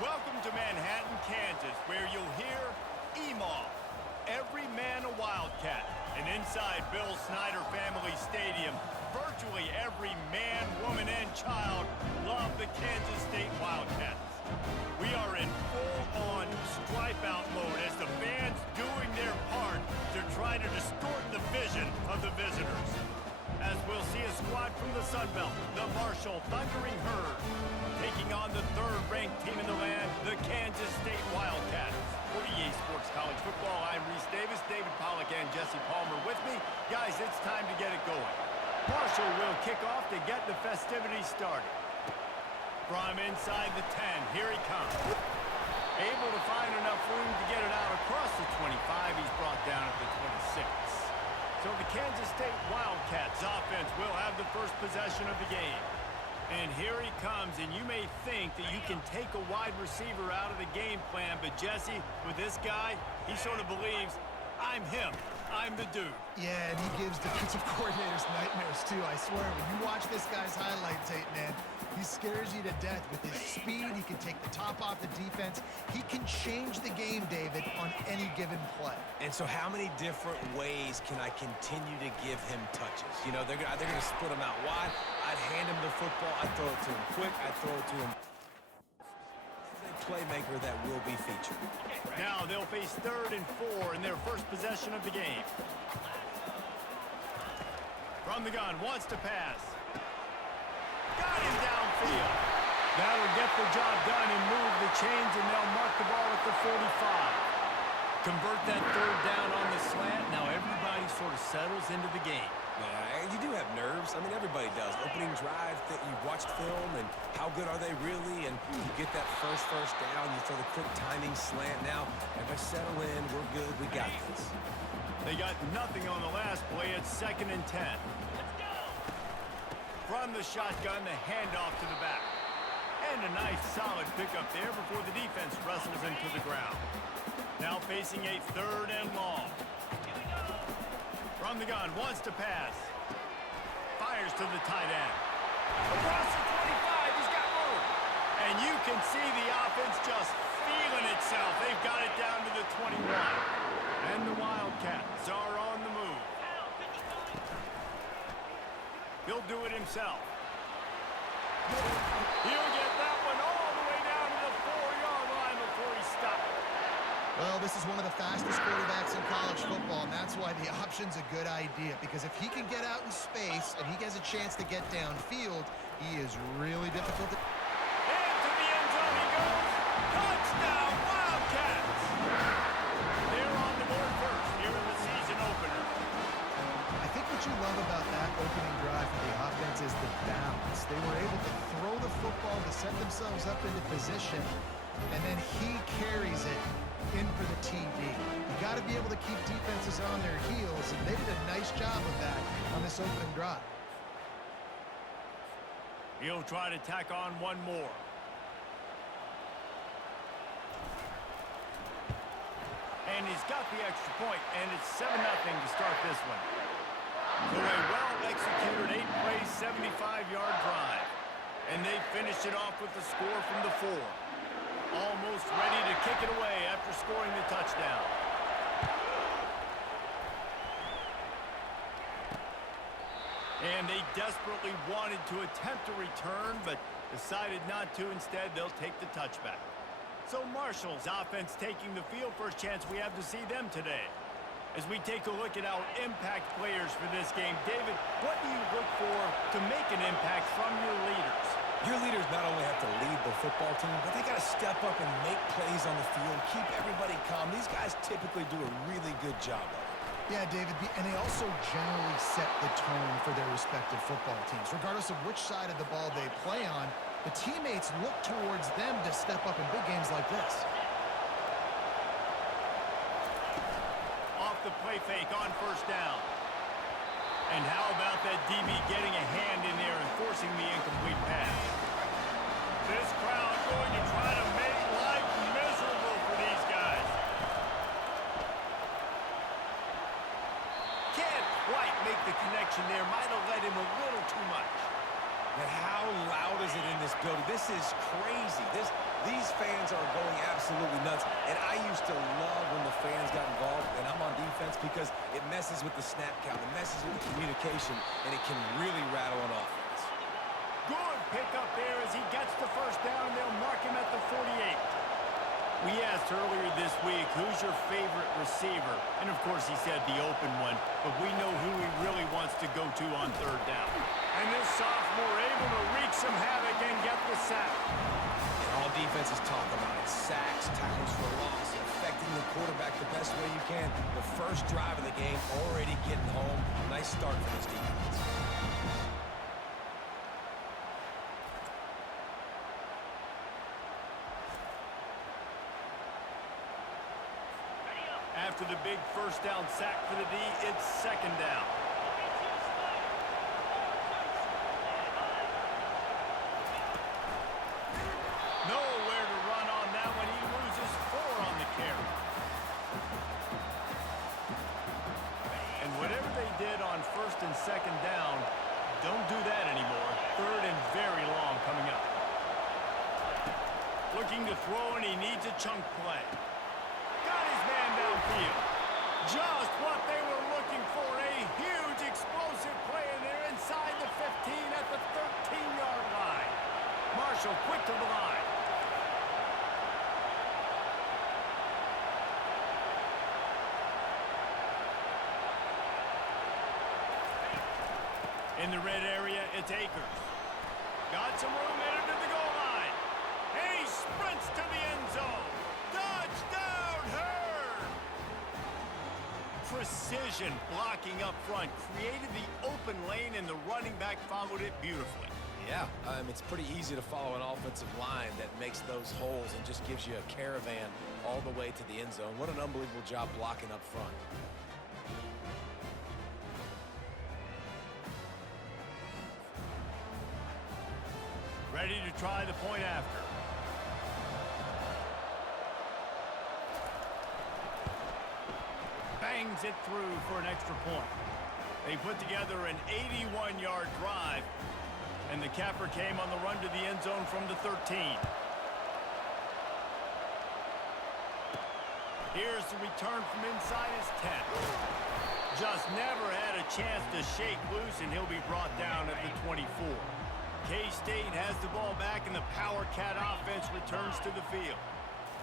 Welcome to Manhattan, Kansas, where you'll hear EMAW, every man a Wildcat. And inside Bill Snyder Family Stadium, virtually every man, woman, and child love the Kansas State Wildcats. We are in full-on stripe-out mode as the fans doing their part to try to distort the vision of the visitors. As we'll see a squad from the Sun Belt, the Marshall Thundering Herd, taking on the third-ranked team in the land, the Kansas State Wildcats. For EA Sports College Football, I'm Reese Davis, David Pollack, and Jesse Palmer with me. Guys, it's time to get it going. Marshall will kick off to get the festivities started. From inside the 10, here he comes. Able to find enough room to get it out across the 25, he's brought down at the 26. So the Kansas State Wildcats offense will have the first possession of the game. And here he comes, and you may think that you can take a wide receiver out of the game plan, but Jesse, with this guy, he sort of believes, I'm him. I'm the dude. Yeah, and he gives defensive coordinators nightmares, too, I swear. When you watch this guy's highlight tape, man, he scares you to death with his speed. He can take the top off the defense. He can change the game, David, on any given play. And so how many different ways can I continue to give him touches? You know, they're going to split him out wide. I'd hand him the football. I'd throw it to him quick. I'd throw it to him. This is a playmaker that will be featured. Now they'll face 3rd and 4 in their first possession of the game. From the gun, wants to pass. Got him downfield. That'll get the job done and move the chains, and they'll mark the ball at the 45. Convert that 3rd down on the slant. Now everybody sort of settles into the game. You do have nerves. I mean, everybody does. Opening drive, that you watched film, and how good are they really? And you get that first down, you throw the quick timing slant. Now, everybody settle in. We're good. We got this. They got nothing on the last play. It's 2nd and 10. From the shotgun, the handoff to the back. And a nice solid pickup there before the defense wrestles into the ground. Now facing a 3rd and long. From the gun, wants to pass. Fires to the tight end. Across the 25, he's got room. And you can see the offense just feeling itself. They've got it down to the 21. And the Wildcats are on the move. He'll do it himself. He'll get that one all the way down to the 4-yard line before he stops. Well, this is one of the fastest quarterbacks in college football, and that's why the option's a good idea, because if he can get out in space and he has a chance to get downfield, he is really difficult to... And to the end zone he goes. Touchdown, Wildcats! They're on the board first here in the season opener. I think what you love about that opening drive for the offense is the balance. They were able to throw the football to set themselves up into position, and then he carries it in for the TD. You got to be able to keep defenses on their heels, and they did a nice job of that on this opening drive. He'll try to tack on one more. And he's got the extra point, and it's 7-0 to start this one. So a well-executed 8-play, 75-yard drive. And they finished it off with the score from the 4. Almost ready to kick it away after scoring the touchdown. And they desperately wanted to attempt a return, but decided not to. Instead, they'll take the touchback. So Marshall's offense taking the field. First chance we have to see them today. As we take a look at our impact players for this game, David, what do you look for to make an impact from your leaders? Your leaders not only have to lead the football team, but they got to step up and make plays on the field, keep everybody calm. These guys typically do a really good job of it. Yeah, David, and they also generally set the tone for their respective football teams. Regardless of which side of the ball they play on, the teammates look towards them to step up in big games like this. Off the play fake on 1st down. And how about that DB getting a hand in there and forcing the incomplete pass? This crowd going to try to make life miserable for these guys. Can't quite make the connection there. Might have let him a little too much. But how loud is it in this building. This is crazy. These fans are going absolutely nuts. And I used to love when the fans got involved, and I'm on defense, because it messes with the snap count, it messes with the communication, and it can really rattle an offense. Good pickup there as he gets the first down, and they'll mark him at the 48. We asked earlier this week, who's your favorite receiver? And, of course, he said the open one, but we know who he really wants to go to on third down. And this sophomore able to wreak some havoc and get the sack. And all defenses talk about it. Sacks, tackles for loss, affecting the quarterback the best way you can. The first drive of the game, already getting home. Nice start for this defense. After the big first down sack for the D, it's second down. Nowhere to run on that one. He loses 4 on the carry. And whatever they did on first and second down, don't do that anymore. Third and very long coming up. Looking to throw, and he needs a chunk play. Got his man downfield. Just what they were looking for. A huge explosive play, and they're inside the 15 at the 13-yard line. Marshall quick to the line. In the red area, it's Akers. Got some room headed to the goal line. And he sprints to the end zone. Touchdown, Herd! Precision blocking up front created the open lane, and the running back followed it beautifully. Yeah, it's pretty easy to follow an offensive line that makes those holes and just gives you a caravan all the way to the end zone. What an unbelievable job blocking up front. Ready to try the point after. Bangs it through for an extra point. They put together an 81-yard drive, and the capper came on the run to the end zone from the 13. Here's the return from inside his 10. Just never had a chance to shake loose, and he'll be brought down at the 24. K-State has the ball back, and the Power Cat offense returns to the field.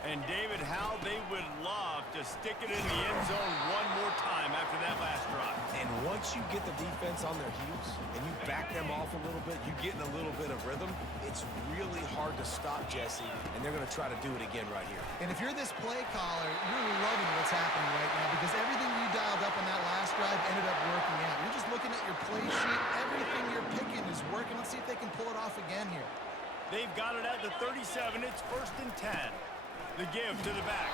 And, David, how they would love to stick it in the end zone one more time after that last drive. And once you get the defense on their heels and you back them off a little bit, you get in a little bit of rhythm, it's really hard to stop, Jesse, and they're going to try to do it again right here. And if you're this play caller, you're loving what's happening right now, because everything you dialed up on that last drive ended up working out. You're just looking at your play sheet. Everything you're picking is working. Let's see if they can pull it off again here. They've got it at the 37. It's first and 10. The give to the back.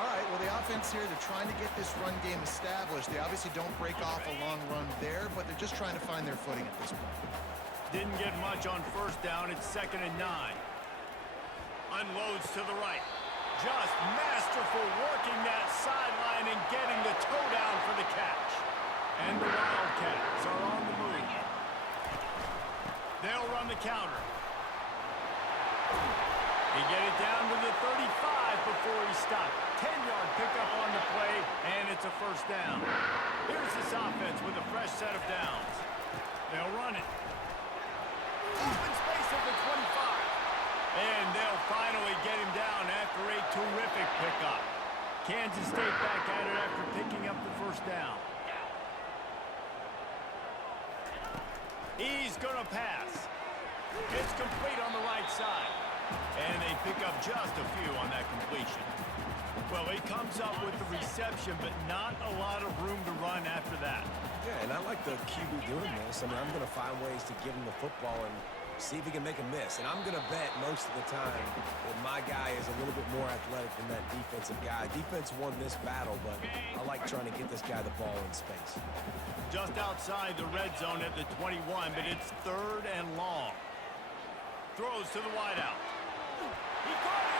All right, well, the offense here, they're trying to get this run game established. They obviously don't break off a long run there, but they're just trying to find their footing at this point. Didn't get much on first down. It's second and 9. Unloads to the right. Just masterful working that sideline and getting the toe down for the catch. And the Wildcats are on the move. They'll run the counter. He get it down to the 35 before he stopped. 10-yard pickup on the play, and it's a first down. Here's this offense with a fresh set of downs. They'll run it. Open space at the 25. And they'll finally get him down after a terrific pickup. Kansas State back at it after picking up the first down. He's going to pass. It's complete on the right side. And they pick up just a few on that completion. Well, he comes up with the reception, but not a lot of room to run after that. Yeah, and I like the QB doing this. I mean, I'm going to find ways to give him the football and see if he can make a miss. And I'm going to bet most of the time that my guy is a little bit more athletic than that defensive guy. Defense won this battle, but I like trying to get this guy the ball in space. Just outside the red zone at the 21, but it's third and long. Throws to the wideout. He caught it,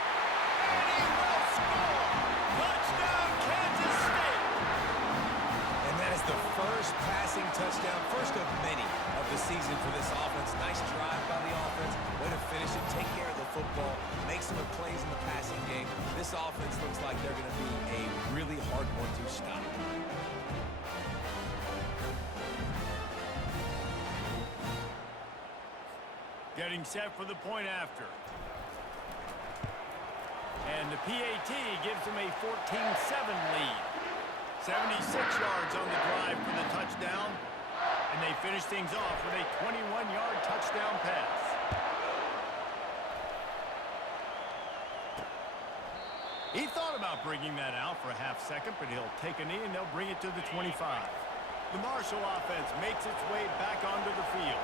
and he will score! Touchdown, Kansas State! And that is the first passing touchdown, first of many of the season for this offense. Nice drive by the offense. Way to explosive plays in the passing game. This offense looks like they're going to be a really hard one to stop. Getting set for the point after. And the PAT gives them a 14-7 lead. 76 yards on the drive for the touchdown. And they finish things off with a 21-yard touchdown pass. He thought about bringing that out for a half second, but he'll take a knee and they'll bring it to the 25. The Marshall offense makes its way back onto the field.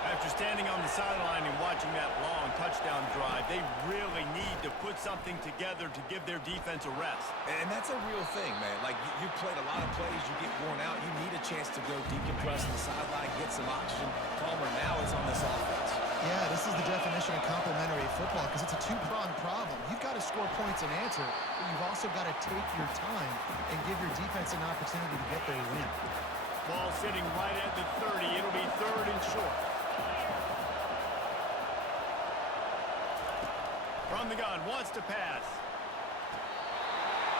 After standing on the sideline and watching that long touchdown drive, they really need to put something together to give their defense a rest. And that's a real thing, man. Like, you played a lot of plays, you get worn out, you need a chance to go decompress on the sideline, get some oxygen. Palmer now is on this offense. Yeah, this is the definition of complementary football because it's a two-pronged problem. You've got to score points and answer, but you've also got to take your time and give your defense an opportunity to get their win. Ball sitting right at the 30. It'll be 3rd and short. From the gun, wants to pass.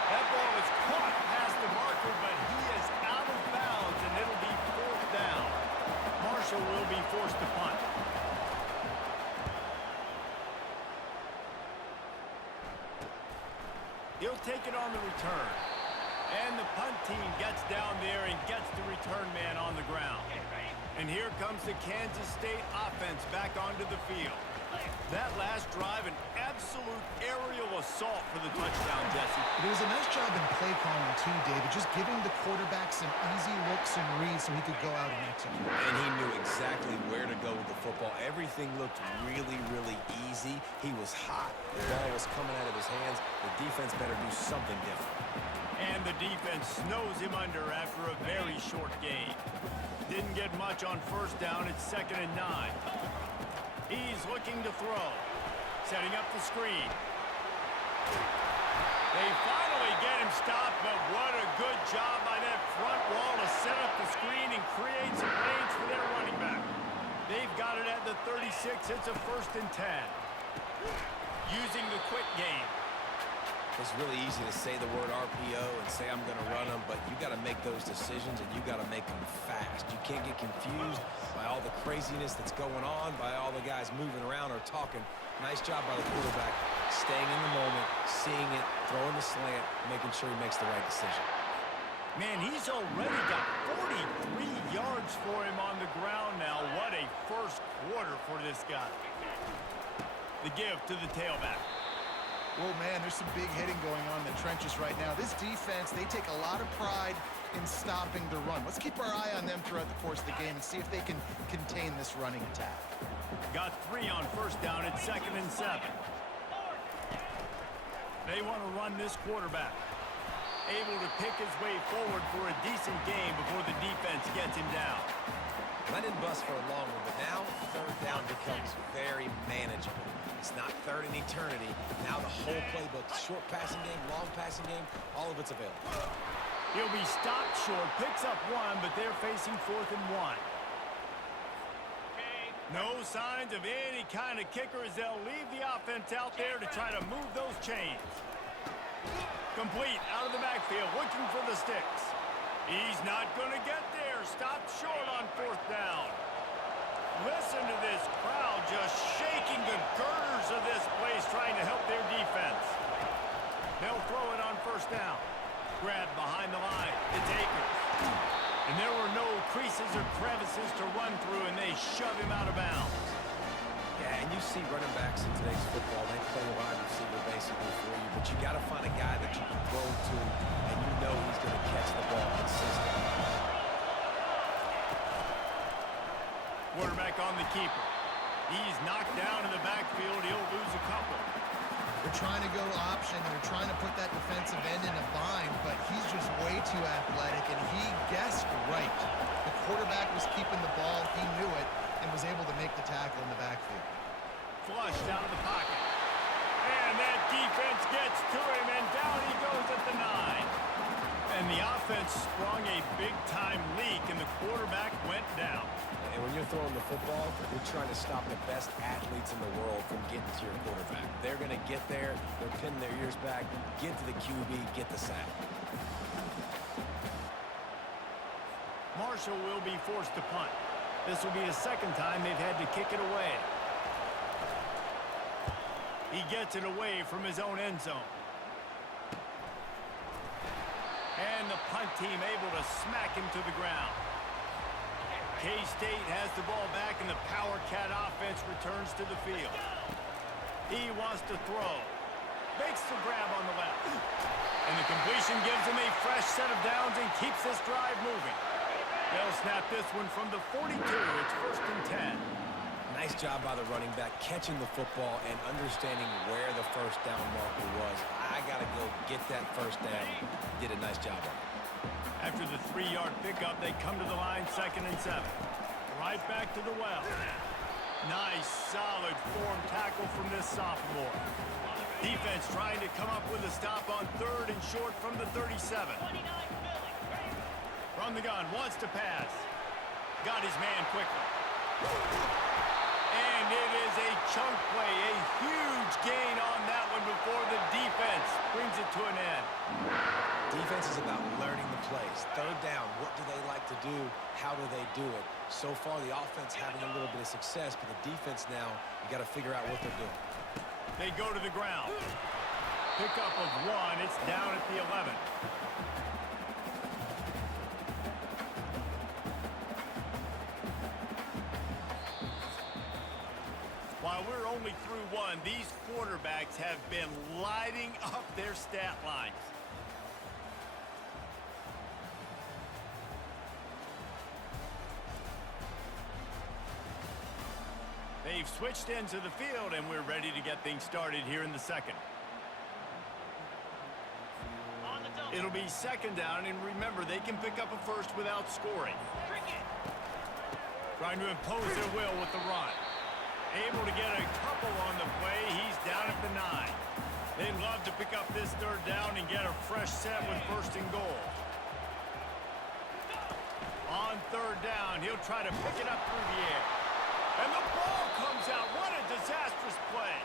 That ball is caught past the marker, but he is out of bounds, and it'll be 4th down. Marshall will be forced to punt. He'll take it on the return. And the punt team gets down there and gets the return man on the ground. And here comes the Kansas State offense back onto the field. That last drive, an absolute aerial assault for the touchdown, Jesse. It was a nice job in play calling too, David, just giving the quarterback some easy looks and reads so he could go out and execute. And he knew exactly where to go with the football. Everything looked really, really easy. He was hot. The ball was coming out of his hands. The defense better do something different. And the defense snows him under after a very short gain. Didn't get much on 1st down. It's 2nd and 9. He's looking to throw. Setting up the screen. They finally get him stopped, but what a good job by that front wall to set up the screen and create some lanes for their running back. They've got it at the 36. It's a 1st and 10. Using the quick game. It's really easy to say the word RPO and say I'm going to run them, but you got to make those decisions and you got to make them fast. You can't get confused by all the craziness that's going on, by all the guys moving around or talking. Nice job by the quarterback, staying in the moment, seeing it, throwing the slant, making sure he makes the right decision. Man, he's already got 43 yards for him on the ground now. What a first quarter for this guy. The give to the tailback. Well, man, there's some big hitting going on in the trenches right now. This defense, they take a lot of pride in stopping the run. Let's keep our eye on them throughout the course of the game and see if they can contain this running attack. Got 3 on 1st down at 2nd and 7. They want to run this quarterback. Able to pick his way forward for a decent game before the defense gets him down. Let him bust for a long one, but now 3rd down becomes very manageable. It's not 3rd in eternity. Now the whole playbook, short passing game, long passing game, all of it's available. He'll be stopped short, picks up 1, but they're facing 4th and 1. No signs of any kind of kicker as they'll leave the offense out there to try to move those chains. Complete out of the backfield, looking for the sticks. He's not going to get there. Stopped short on 4th down. Listen to this crowd just shaking the girders of this place trying to help their defense. They'll throw it on 1st down. Grabbed behind the line. It's Akers. And there were no creases or crevices to run through, and they shove him out of bounds. Yeah, and you see running backs in today's football, they play wide receiver basically for you, but you got to find a guy that you can throw to, and you know he's going to catch the ball consistently. Quarterback on the keeper. He's knocked down in the backfield. He'll lose a couple. They're trying to go option. They're trying to put that defensive end in a bind, but he's just way too athletic, and he guessed right. The quarterback was keeping the ball. He knew it and was able to make the tackle in the backfield. Flushed out of the pocket. And that defense gets to him, and down he goes at the 9. And the offense sprung a big-time leak, and the quarterback went down. And when you're throwing the football, you're trying to stop the best athletes in the world from getting to your quarterback. They're going to get there. They're pinning their ears back, get to the QB, get the sack. Marshall will be forced to punt. This will be the second time they've had to kick it away. He gets it away from his own end zone. And the punt team able to smack him to the ground. K-State has the ball back, and the Power Cat offense returns to the field. He wants to throw. Makes the grab on the left. And the completion gives him a fresh set of downs and keeps this drive moving. They'll snap this one from the 42. It's 1st and 10. Nice job by the running back, catching the football and understanding where the first down marker was. I got to go get that first down. Did a nice job on it. After the 3-yard pickup, they come to the line 2nd and 7. Right back to the well. Nice, solid form tackle from this sophomore. Defense trying to come up with a stop on 3rd and short from the 37. From the gun, wants to pass. Got his man quickly. And it is a chunk play, a huge gain on that one before the defense brings it to an end. Defense is about learning the plays. 3rd down, what do they like to do? How do they do it? So far, the offense having a little bit of success, but the defense now, you got to figure out what they're doing. They go to the ground. Pickup of 1. It's down at the 11. While we're only through 1, these quarterbacks have been lighting up their stat lines. They've switched into the field, and we're ready to get things started here in the 2nd. It'll be 2nd down, and remember, they can pick up a first without scoring. Trying to impose their will with the run. Able to get a couple on the play. He's down at the 9. They'd love to pick up this 3rd down and get a fresh set with 1st and goal. On 3rd down, he'll try to pick it up through the air. And the ball comes out. What a disastrous play.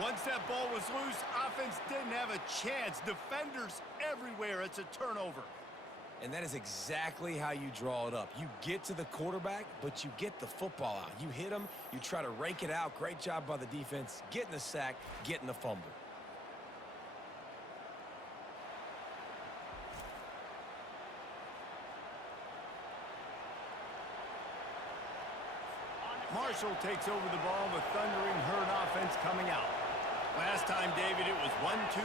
Once that ball was loose, offense didn't have a chance. Defenders everywhere. It's a turnover. And that is exactly how you draw it up. You get to the quarterback, but you get the football out. You hit him, you try to rake it out. Great job by the defense, getting the sack, getting the fumble. Marshall takes over the ball, the thundering herd offense coming out. Last time, David, it was 1-2-3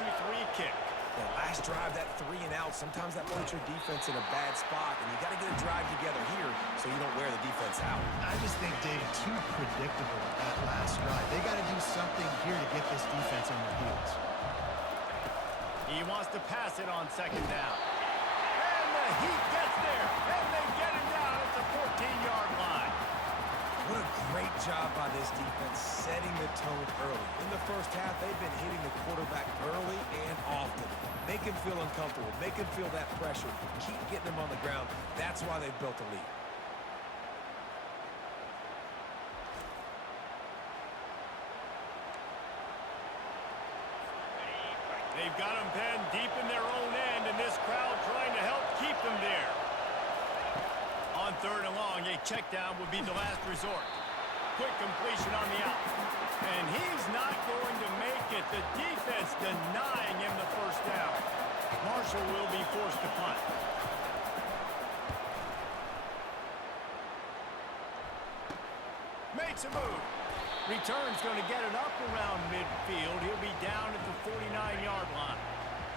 kick. The last drive, that 3 and out, sometimes that puts your defense in a bad spot, and you got to get a drive together here so you don't wear the defense out. I just think, Dave, too predictable that last drive. They got to do something here to get this defense on their heels. He wants to pass it on 2nd down. And the Heat gets there, and they get him down at the 14-yard line. What a great job by this defense setting the tone early. In the first half, they've been hitting the quarterback early and often. Make him feel uncomfortable. Make him feel that pressure. Keep getting him on the ground. That's why they've built a lead. They've got him penned deep in their own end, and this crowd trying to help keep them there. On 3rd and long, a check down would be the last resort. Quick completion on the out. And he's not going to make it. The defense denying him the first down. Marshall will be forced to punt. Makes a move. Return's going to get it up around midfield. He'll be down at the 49-yard line.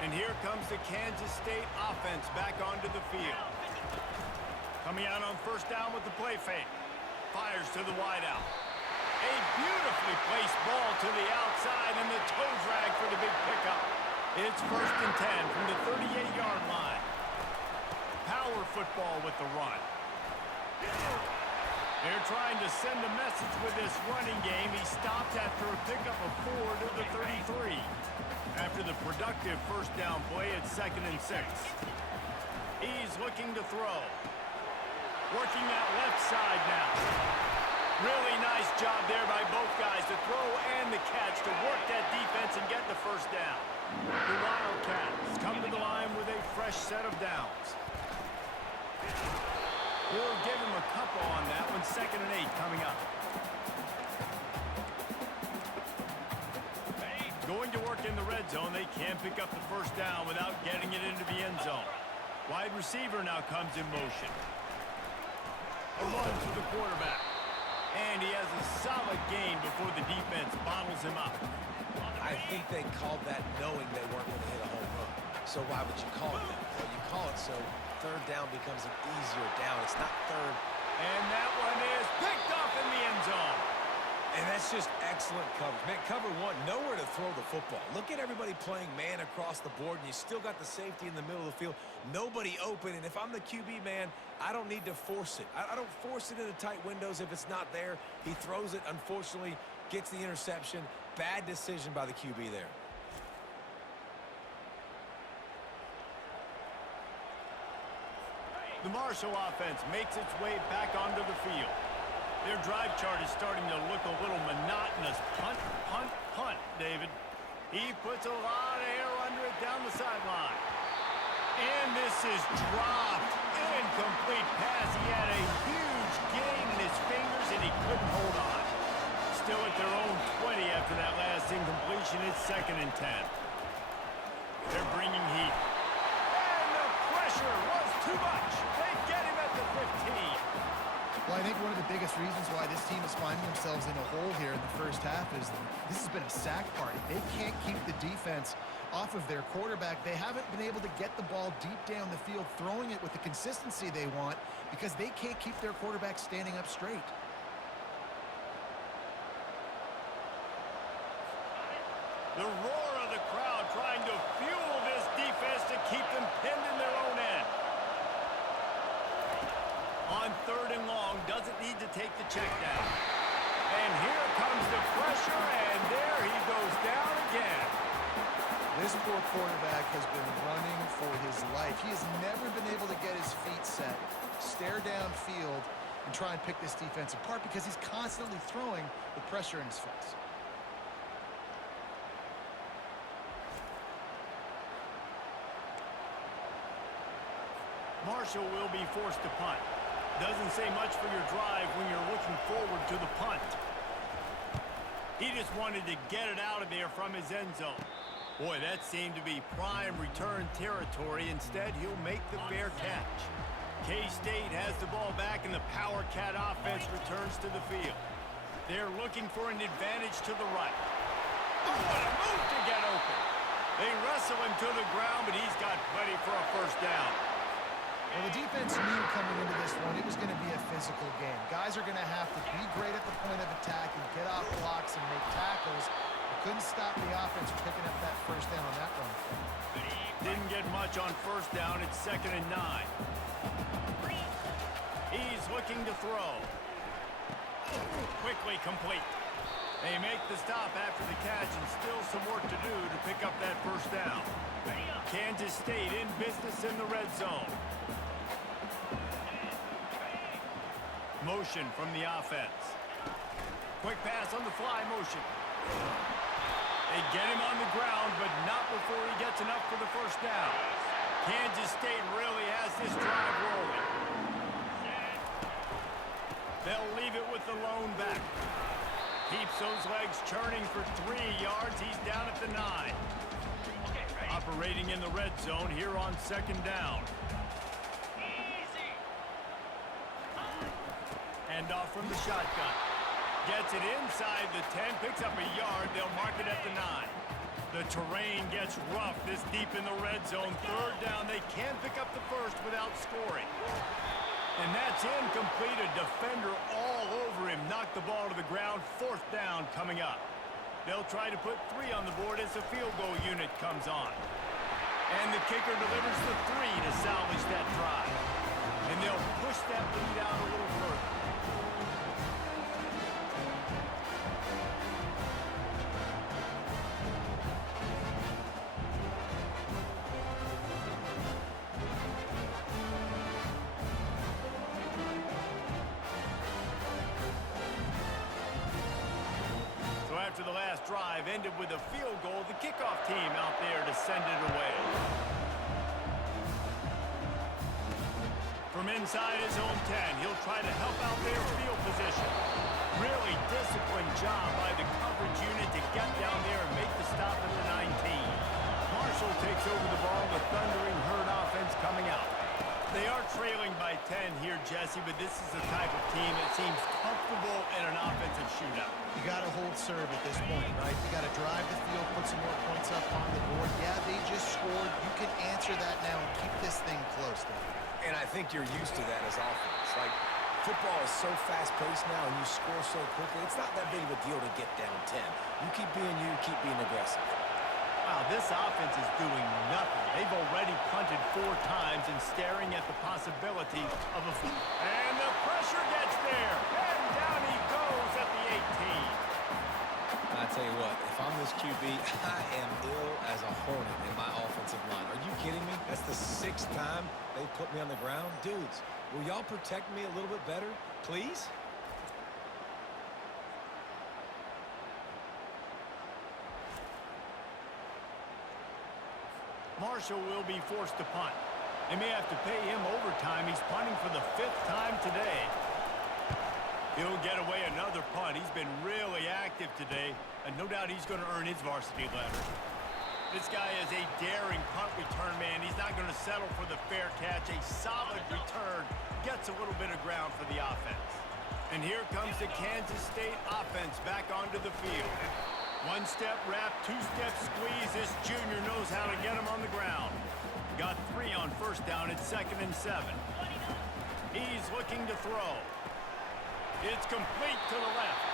And here comes the Kansas State offense back onto the field. Coming out on 1st down with the play fake. Fires to the wideout. A beautifully placed ball to the outside, and the toe drag for the big pickup. It's 1st and 10 from the 38-yard line. Power football with the run. They're trying to send a message with this running game. He stopped after a pickup of 4 to the 33. After the productive 1st down play, it's 2nd and 6. He's looking to throw. Working that left side now. Really nice job there by both guys to throw and the catch to work that defense and get the first down. The Wildcats come to the line with a fresh set of downs. We'll give him a couple on that one. 2nd and 8 coming up. Going to work in the red zone. They can't pick up the first down without getting it into the end zone. Wide receiver now comes in motion. A run to the quarterback. And he has a solid gain before the defense bottles him up. I think they called that knowing they weren't going to hit a home run. So why would you call it that? Well, you call it so 3rd down becomes an easier down. It's not 3rd. And that one is picked off in the end zone. And that's just excellent coverage. Man, cover 1, nowhere to throw the football. Look at everybody playing man across the board, and you still got the safety in the middle of the field. Nobody open, and if I'm the QB, man, I don't need to force it. I don't force it into tight windows if it's not there. He throws it, unfortunately, gets the interception. Bad decision by the QB there. The Marshall offense makes its way back onto the field. Their drive chart is starting to look a little monotonous. Punt, punt, punt, David. He puts a lot of air under it down the sideline. And this is dropped. Incomplete pass. He had a huge gain in his fingers, and he couldn't hold on. Still at their own 20 after that last incompletion. It's 2nd and 10. They're bringing heat. And the pressure was too much. They get him at the 15. Well, I think one of the biggest reasons why this team is finding themselves in a hole here in the first half is this has been a sack party. They can't keep the defense off of their quarterback. They haven't been able to get the ball deep down the field, throwing it with the consistency they want because they can't keep their quarterback standing up straight. The roar of the crowd trying to fuel this defense to keep them pinned in their own end. On 3rd and long, doesn't need to take the check down. And here comes the pressure, and there he goes down again. This poor quarterback has been running for his life. He has never been able to get his feet set, stare downfield, and try and pick this defense apart because he's constantly throwing with pressure in his face. Marshall will be forced to punt. Doesn't say much for your drive when you're looking forward to the punt. He just wanted to get it out of there from his end zone. Boy, that seemed to be prime return territory. Instead, he'll make the fair catch. K-State has the ball back, and the Power Cat offense returns to the field. They're looking for an advantage to the right. Oh, what a move to get open. They wrestle him to the ground, but he's got plenty for a first down. Well, the defense knew coming into this one it was going to be a physical game. Guys are going to have to be great at the point of attack and get off blocks and make tackles. They couldn't stop the offense from picking up that first down on that run. Didn't get much on first down. It's 2nd and 9. He's looking to throw. Quickly complete. They make the stop after the catch, and still some work to do to pick up that first down. Kansas State in business in the red zone. Motion from the offense. Quick pass on the fly motion. They get him on the ground, but not before he gets enough for the first down. Kansas State really has this drive rolling. They'll leave it with the lone back. Keeps those legs churning for 3 yards. He's down at the 9. Operating in the red zone here on 2nd down. Handoff from the shotgun. Gets it inside the 10, picks up a yard. They'll mark it at the 9. The terrain gets rough this deep in the red zone. 3rd down, they can't pick up the first without scoring. And that's incomplete. A defender all over him. Knocked the ball to the ground. 4th down coming up. They'll try to put 3 on the board as the field goal unit comes on. And the kicker delivers the 3 to salvage that drive. And they'll push that lead out a little further. drive ended with a field goal. The kickoff team out there to send it away. From inside his own 10, he'll try to help out their field position. Really disciplined job by the coverage unit to get down there and make the stop at the 19. Marshall takes over the ball, the thundering Herd offense coming out. They are trailing by 10 here, Jesse, but this is the type of team that seems comfortable in an offensive shootout. You got to hold serve at this point, right? You got to drive the field, put some more points up on the board. Yeah, they just scored. You can answer that now and keep this thing close, though. And I think you're used to that as offense. Like, football is so fast-paced now and you score so quickly, it's not that big of a deal to get down 10. You keep being aggressive. Wow, this offense is doing nothing. They've already punted 4 times and staring at the possibility of a... And the pressure gets there. And down he goes at the 18. I tell you what, if I'm this QB, I am ill as a hornet in my offensive line. Are you kidding me? That's the 6th time they put me on the ground. Dudes, will y'all protect me a little bit better, please? Marshall will be forced to punt. They may have to pay him overtime. He's punting for the 5th time today. He'll get away another punt. He's been really active today, and no doubt he's going to earn his varsity letter. This guy is a daring punt return man. He's not going to settle for the fair catch. A solid return gets a little bit of ground for the offense. And here comes the Kansas State offense back onto the field. 1-step wrap, 2-step squeeze. This junior knows how to get him on the ground. Got 3 on first down. It's 2nd and 7. He's looking to throw. It's complete to the left.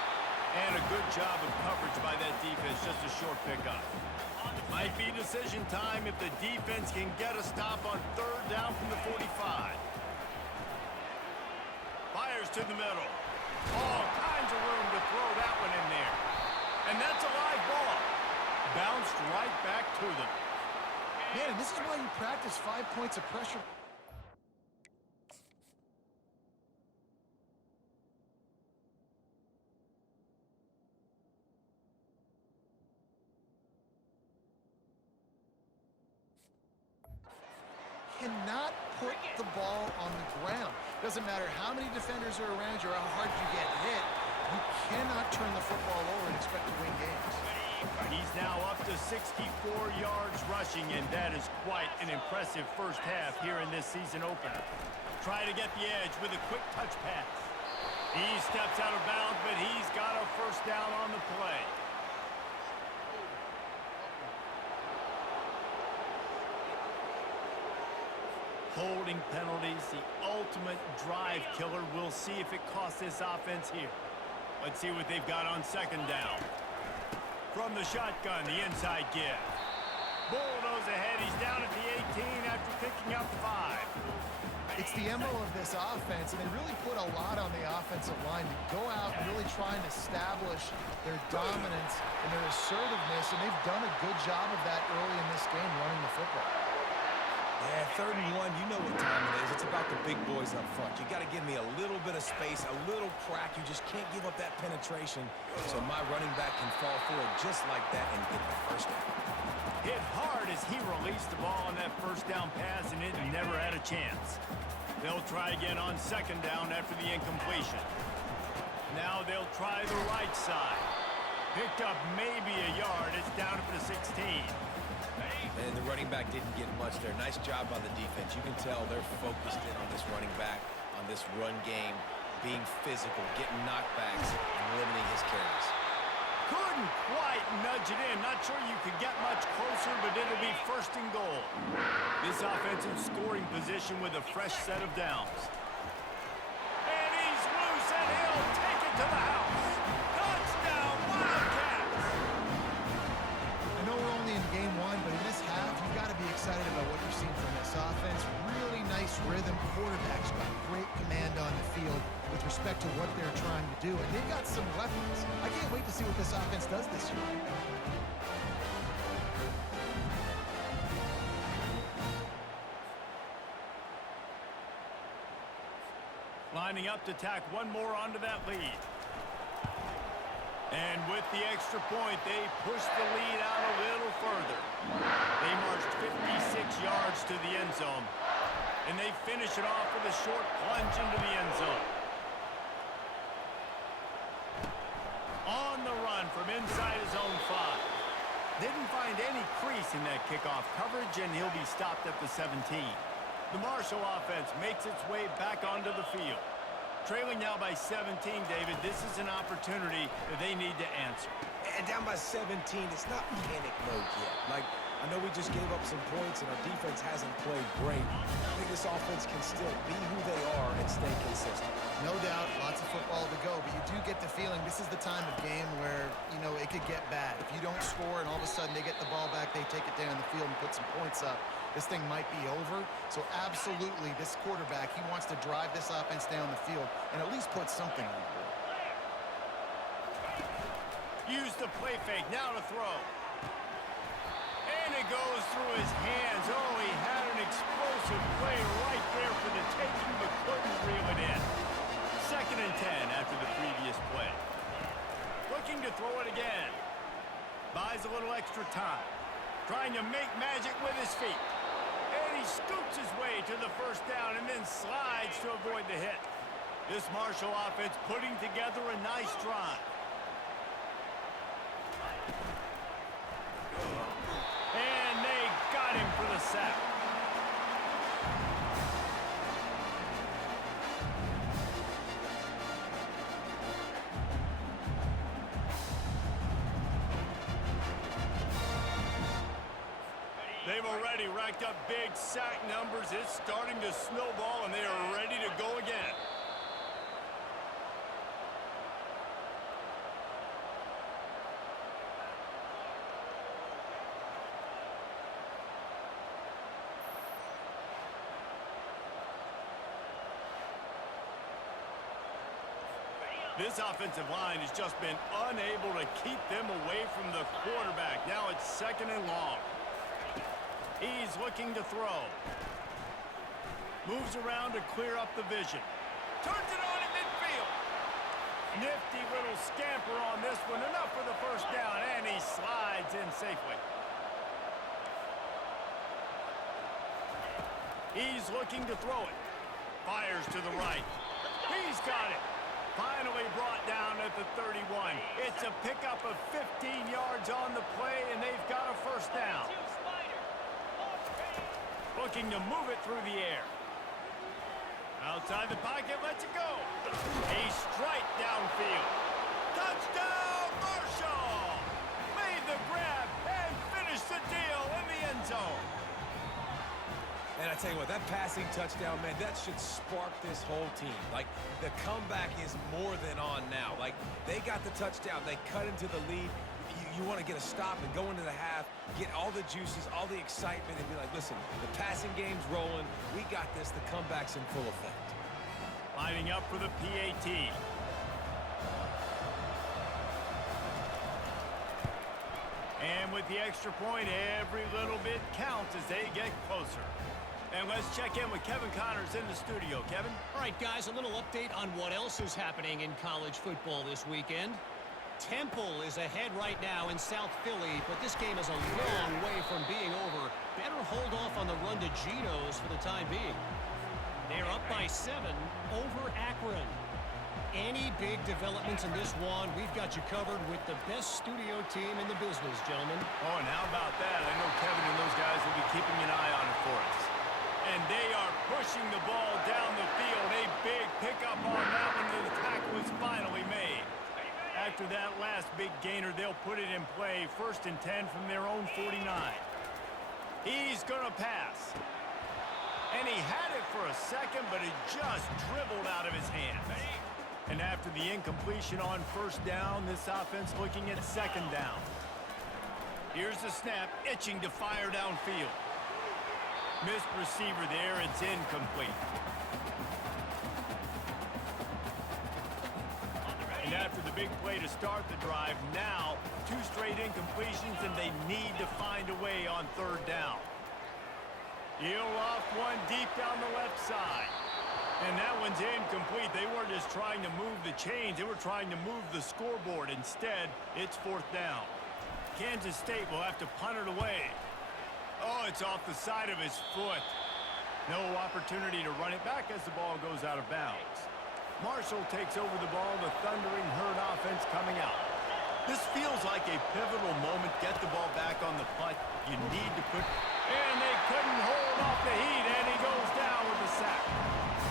And a good job of coverage by that defense. Just a short pickup. Might be decision time if the defense can get a stop on 3rd down from the 45. Fires to the middle. All kinds of room to throw that one in there. And that's a live ball. Bounced right back to them. Man, this is why you practice 5 points of pressure. Cannot put the ball on the ground. Doesn't matter how many defenders are around you or how hard you get hit. You cannot turn the football over and expect to win games. He's now up to 64 yards rushing, and that is quite an impressive first half here in this season opener. Try to get the edge with a quick touch pass. He steps out of bounds, but he's got a first down on the play. Holding penalties, the ultimate drive killer. We'll see if it costs this offense here. Let's see what they've got on 2nd down. From the shotgun, the inside give. Bulldoze ahead. He's down at the 18 after picking up 5. It's the MO of this offense, and they really put a lot on the offensive line to go out and really try and establish their dominance and their assertiveness, and they've done a good job of that early in this game running the football. Yeah, 3rd and 1, you know what time it is. It's about the big boys up front. You got to give me a little bit of space, a little crack. You just can't give up that penetration, so my running back can fall forward just like that and get the first down. Hit hard as he released the ball on that first down pass, and it never had a chance. They'll try again on 2nd down after the incompletion. Now they'll try the right side. Picked up maybe a yard. It's down at the 16. And the running back didn't get much there. Nice job by the defense. You can tell they're focused in on this running back, on this run game, being physical, getting knockbacks, and limiting his carries. Couldn't quite nudge it in. Not sure you could get much closer, but it'll be 1st and goal. This offensive scoring position with a fresh set of downs. And he's loose, and he'll take it to the house. Touchdown, Wildcats! I know we're only in game 1, but in this half, you've got to be excited about what you're seeing from this offense. Really nice rhythm. Quarterback's got great command on the field with respect to what they're trying to do, and they've got some weapons. I can't wait to see what this offense does this year. Lining up to tack one more onto that lead. And with the extra point, they push the lead out a little further. They marched 56 yards to the end zone. And they finish it off with a short plunge into the end zone. On the run from inside his own 5. Didn't find any crease in that kickoff coverage, and he'll be stopped at the 17. The Marshall offense makes its way back onto the field. Trailing now by 17, David, this is an opportunity that they need to answer. And down by 17, it's not panic mode yet. Like, I know we just gave up some points and our defense hasn't played great. I think this offense can still be who they are and stay consistent. No doubt, lots of football to go, but you do get the feeling this is the time of game where, you know, it could get bad. If you don't score and all of a sudden they get the ball back, they take it down the field and put some points up, this thing might be over. So absolutely, this quarterback, he wants to drive this offense down the field and at least put something on the board. Use the play fake, now to throw. And it goes through his hands. Oh, he had an explosive play right there for the taking, but couldn't reel it in. 2nd and 10 after the previous play. Looking to throw it again. Buys a little extra time. Trying to make magic with his feet. And he scoops his way to the first down and then slides to avoid the hit. This Marshall offense putting together a nice drive. And they got him for the sack. They've already racked up big sack numbers. It's starting to snowball, and they are ready to go again. This offensive line has just been unable to keep them away from the quarterback. Now it's 2nd and long. He's looking to throw. Moves around to clear up the vision. Turns it on in midfield. Nifty little scamper on this one. Enough for the first down, and he slides in safely. He's looking to throw it. Fires to the right. He's got it. Finally brought down at the 31. It's a pickup of 15 yards on the play, and they've got a first down. Looking to move it through the air. Outside the pocket, lets it go. A strike downfield. Touchdown, Marshall! Made the grab and finished the deal in the end zone. And I tell you what, that passing touchdown, man, that should spark this whole team. Like, the comeback is more than on now. Like, they got the touchdown. They cut into the lead. You want to get a stop and go into the half, get all the juices, all the excitement, and be like, listen, the passing game's rolling. We got this. The comeback's in full effect. Lining up for the PAT. And with the extra point, every little bit counts as they get closer. And let's check in with Kevin Connors in the studio. Kevin? All right, guys, a little update on what else is happening in college football this weekend. Temple is ahead right now in South Philly, but this game is a long way from being over. Better hold off on the run to Geno's for the time being. They're up by 7 over Akron. Any big developments in this one, we've got you covered with the best studio team in the business, gentlemen. Oh, and how about that? I know Kevin and those guys will be keeping an eye on it for us. And they are pushing the ball down the field. A big pickup on that one, and the tackle is finally made. After that last big gainer, they'll put it in play. 1st and 10 from their own 49. He's going to pass. And he had it for a second, but it just dribbled out of his hands. And after the incompletion on 1st down, this offense looking at 2nd down. Here's the snap, itching to fire downfield. Missed receiver there, it's incomplete. And after the big play to start the drive, now 2 straight incompletions, and they need to find a way on 3rd down. He'll off one deep down the left side. And that one's incomplete. They weren't just trying to move the chains. They were trying to move the scoreboard. Instead, it's 4th down. Kansas State will have to punt it away. Oh, it's off the side of his foot. No opportunity to run it back as the ball goes out of bounds. Marshall takes over the ball. The Thundering Herd offense coming out. This feels like a pivotal moment. Get the ball back on the punt. You need to put... And they couldn't hold off the heat, and he goes down with a sack.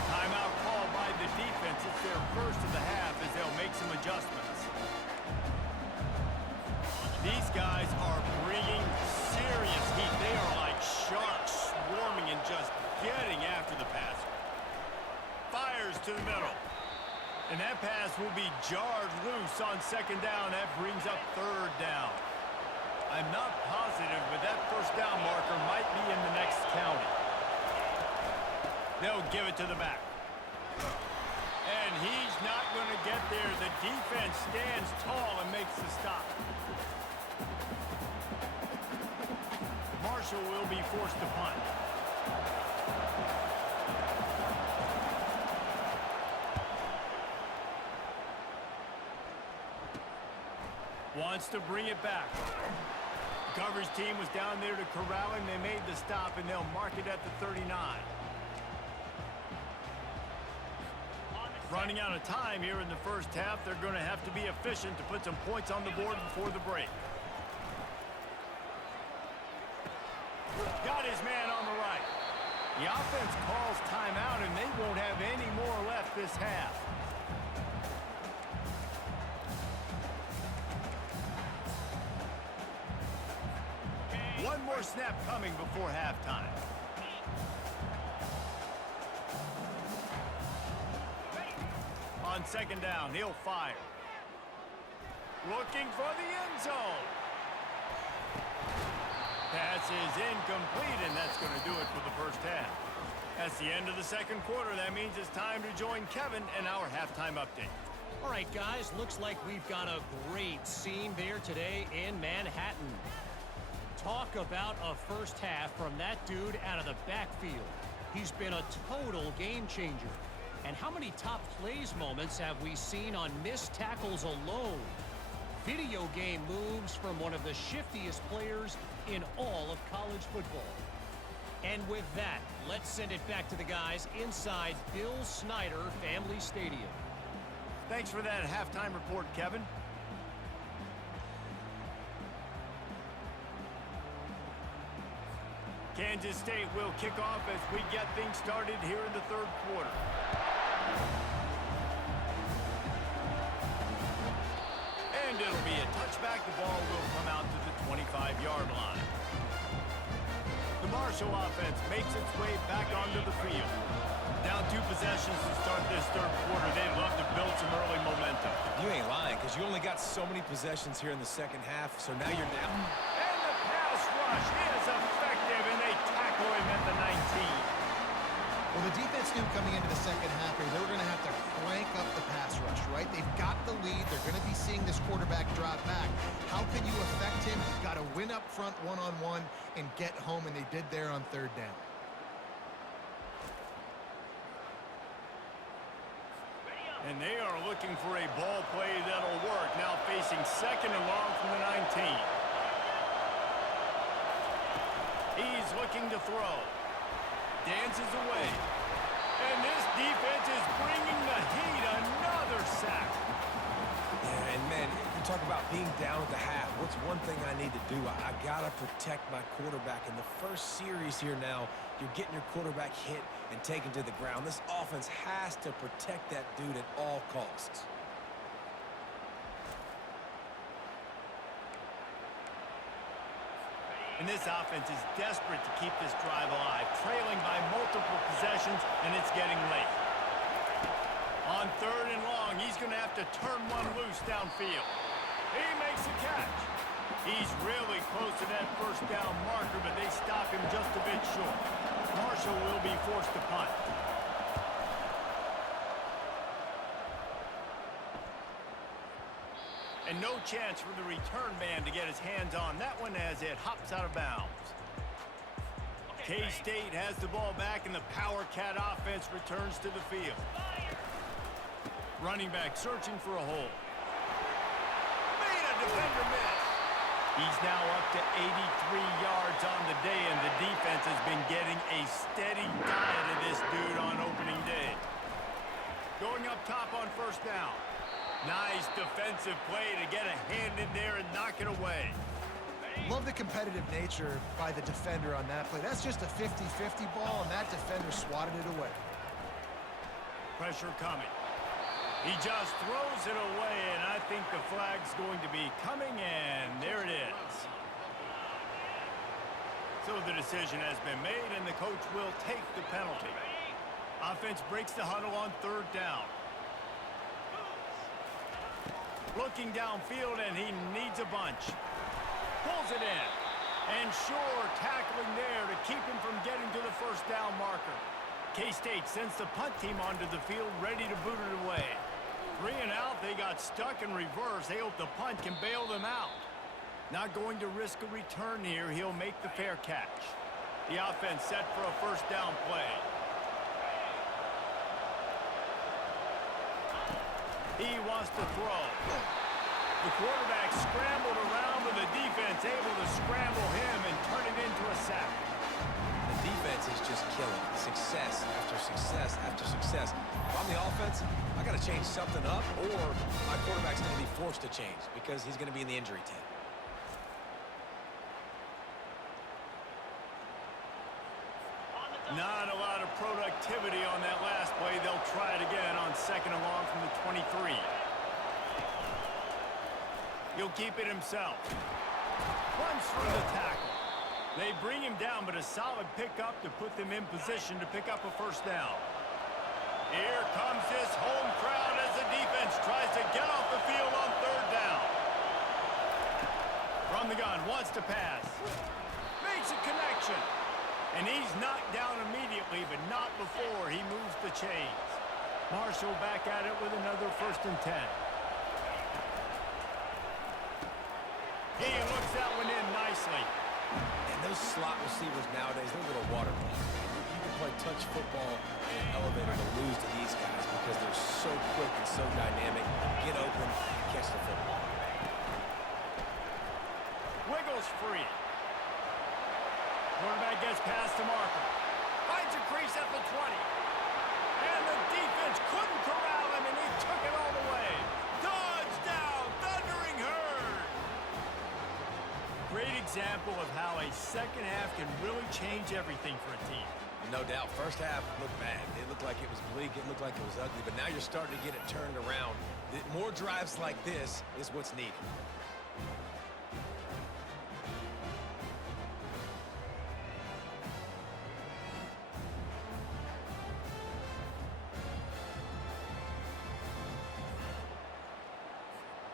Timeout called by the defense. It's their first of the half as they'll make some adjustments. These guys are bringing serious heat. They are like sharks swarming and just getting after the passer. Fires to the middle. And that pass will be jarred loose on 2nd down. That brings up 3rd down. I'm not positive, but that 1st down marker might be in the next county. They'll give it to the back. And he's not going to get there. The defense stands tall and makes the stop. Marshall will be forced to punt. Wants to bring it back. The coverage team was down there to corral him. They made the stop, and they'll mark it at the 39. Running out of time here in the first half. They're going to have to be efficient to put some points on the board before the break. Got his man on the right. The offense calls timeout, and they won't have any more left this half. One more snap coming before halftime. On 2nd down, he'll fire. Looking for the end zone. Pass is incomplete, and that's going to do it for the first half. That's the end of the 2nd quarter. That means it's time to join Kevin and our halftime update. All right, guys, looks like we've got a great scene there today in Manhattan. Talk about a first half from that dude out of the backfield. He's been a total game changer. And how many top plays moments have we seen on missed tackles alone? Video game moves from one of the shiftiest players in all of college football. And with that, let's send it back to the guys inside Bill Snyder Family Stadium. Thanks for that halftime report, Kevin. Kansas State will kick off as we get things started here in the 3rd quarter. And it'll be a touchback. The ball will come out to the 25-yard line. The Marshall offense makes its way back onto the field. Down 2 possessions to start this 3rd quarter. They'd love to build some early momentum. You ain't lying, because you only got so many possessions here in the 2nd half, so now you're down. And the pass rush is effective, and they tackle him at the 19. Well, the defense knew coming into the 2nd half here, they were going to have to crank up the pass rush, right? They've got the lead. They're going to be seeing this quarterback drop back. How can you affect him? You've got to win up front one-on-one and get home, and they did there on 3rd down. And they are looking for a ball play that'll work. Now facing 2nd and long from the 19. He's looking to throw. Dances away. And this defense is bringing the heat. Another sack. Yeah, and man, you talk about being down at the half. What's one thing I need to do? I got to protect my quarterback. In the first series here now, you're getting your quarterback hit and taken to the ground. This offense has to protect that dude at all costs. And this offense is desperate to keep this drive alive, trailing by multiple possessions, and it's getting late. On 3rd and long, he's going to have to turn one loose downfield. He makes the catch. He's really close to that 1st down marker, but they stop him just a bit short. Marshall will be forced to punt. And no chance for the return man to get his hands on that one as it hops out of bounds. K-State has the ball back, and the Power Cat offense returns to the field. Running back searching for a hole. Made a defender miss. He's now up to 83 yards on the day, and the defense has been getting a steady diet of this dude on opening day. Going up top on first down. Nice defensive play to get a hand in there and knock it away. Love the competitive nature by the defender on that play. That's just a 50-50 ball, and that defender swatted it away. Pressure coming. He just throws it away, and I think the flag's going to be coming, and there it is. So the decision has been made, and the coach will take the penalty. Offense breaks the huddle on third down. Looking downfield, and he needs a bunch. Pulls it in. And sure, tackling there to keep him from getting to the first down marker. K-State sends the punt team onto the field, ready to boot it away. 3 and out, they got stuck in reverse. They hope the punt can bail them out. Not going to risk a return here. He'll make the fair catch. The offense set for a first down play. He wants to throw. The quarterback scrambled around, but the defense able to scramble him and turn it into a sack. The defense is just killing. Success after success after success. If I'm the offense, I got to change something up, or my quarterback's going to be forced to change because he's going to be in the injury tent. Not a lot of productivity on that last play. They'll try it again on second and long from the 23. He'll keep it himself. Runs through the tackle. They bring him down, but a solid pickup to put them in position to pick up a first down. Here comes this home crowd as the defense tries to get off the field on third down. From the gun, wants to pass. Makes a connection. And he's knocked down immediately, but not before he moves the chains. Marshall back at it with another 1st and 10. He looks that one in nicely. And those slot receivers nowadays, they're little water balls. You can play touch football in an elevator to lose to these guys because they're so quick and so dynamic. Get open and catch the football. Wiggles free. Quarterback gets past the marker. Finds a crease at the 20. And the defense couldn't corral him, and he took it all the way. Touchdown, Thundering Herd! Great example of how a second half can really change everything for a team. No doubt. First half looked bad. It looked like it was bleak. It looked like it was ugly. But now you're starting to get it turned around. More drives like this is what's needed.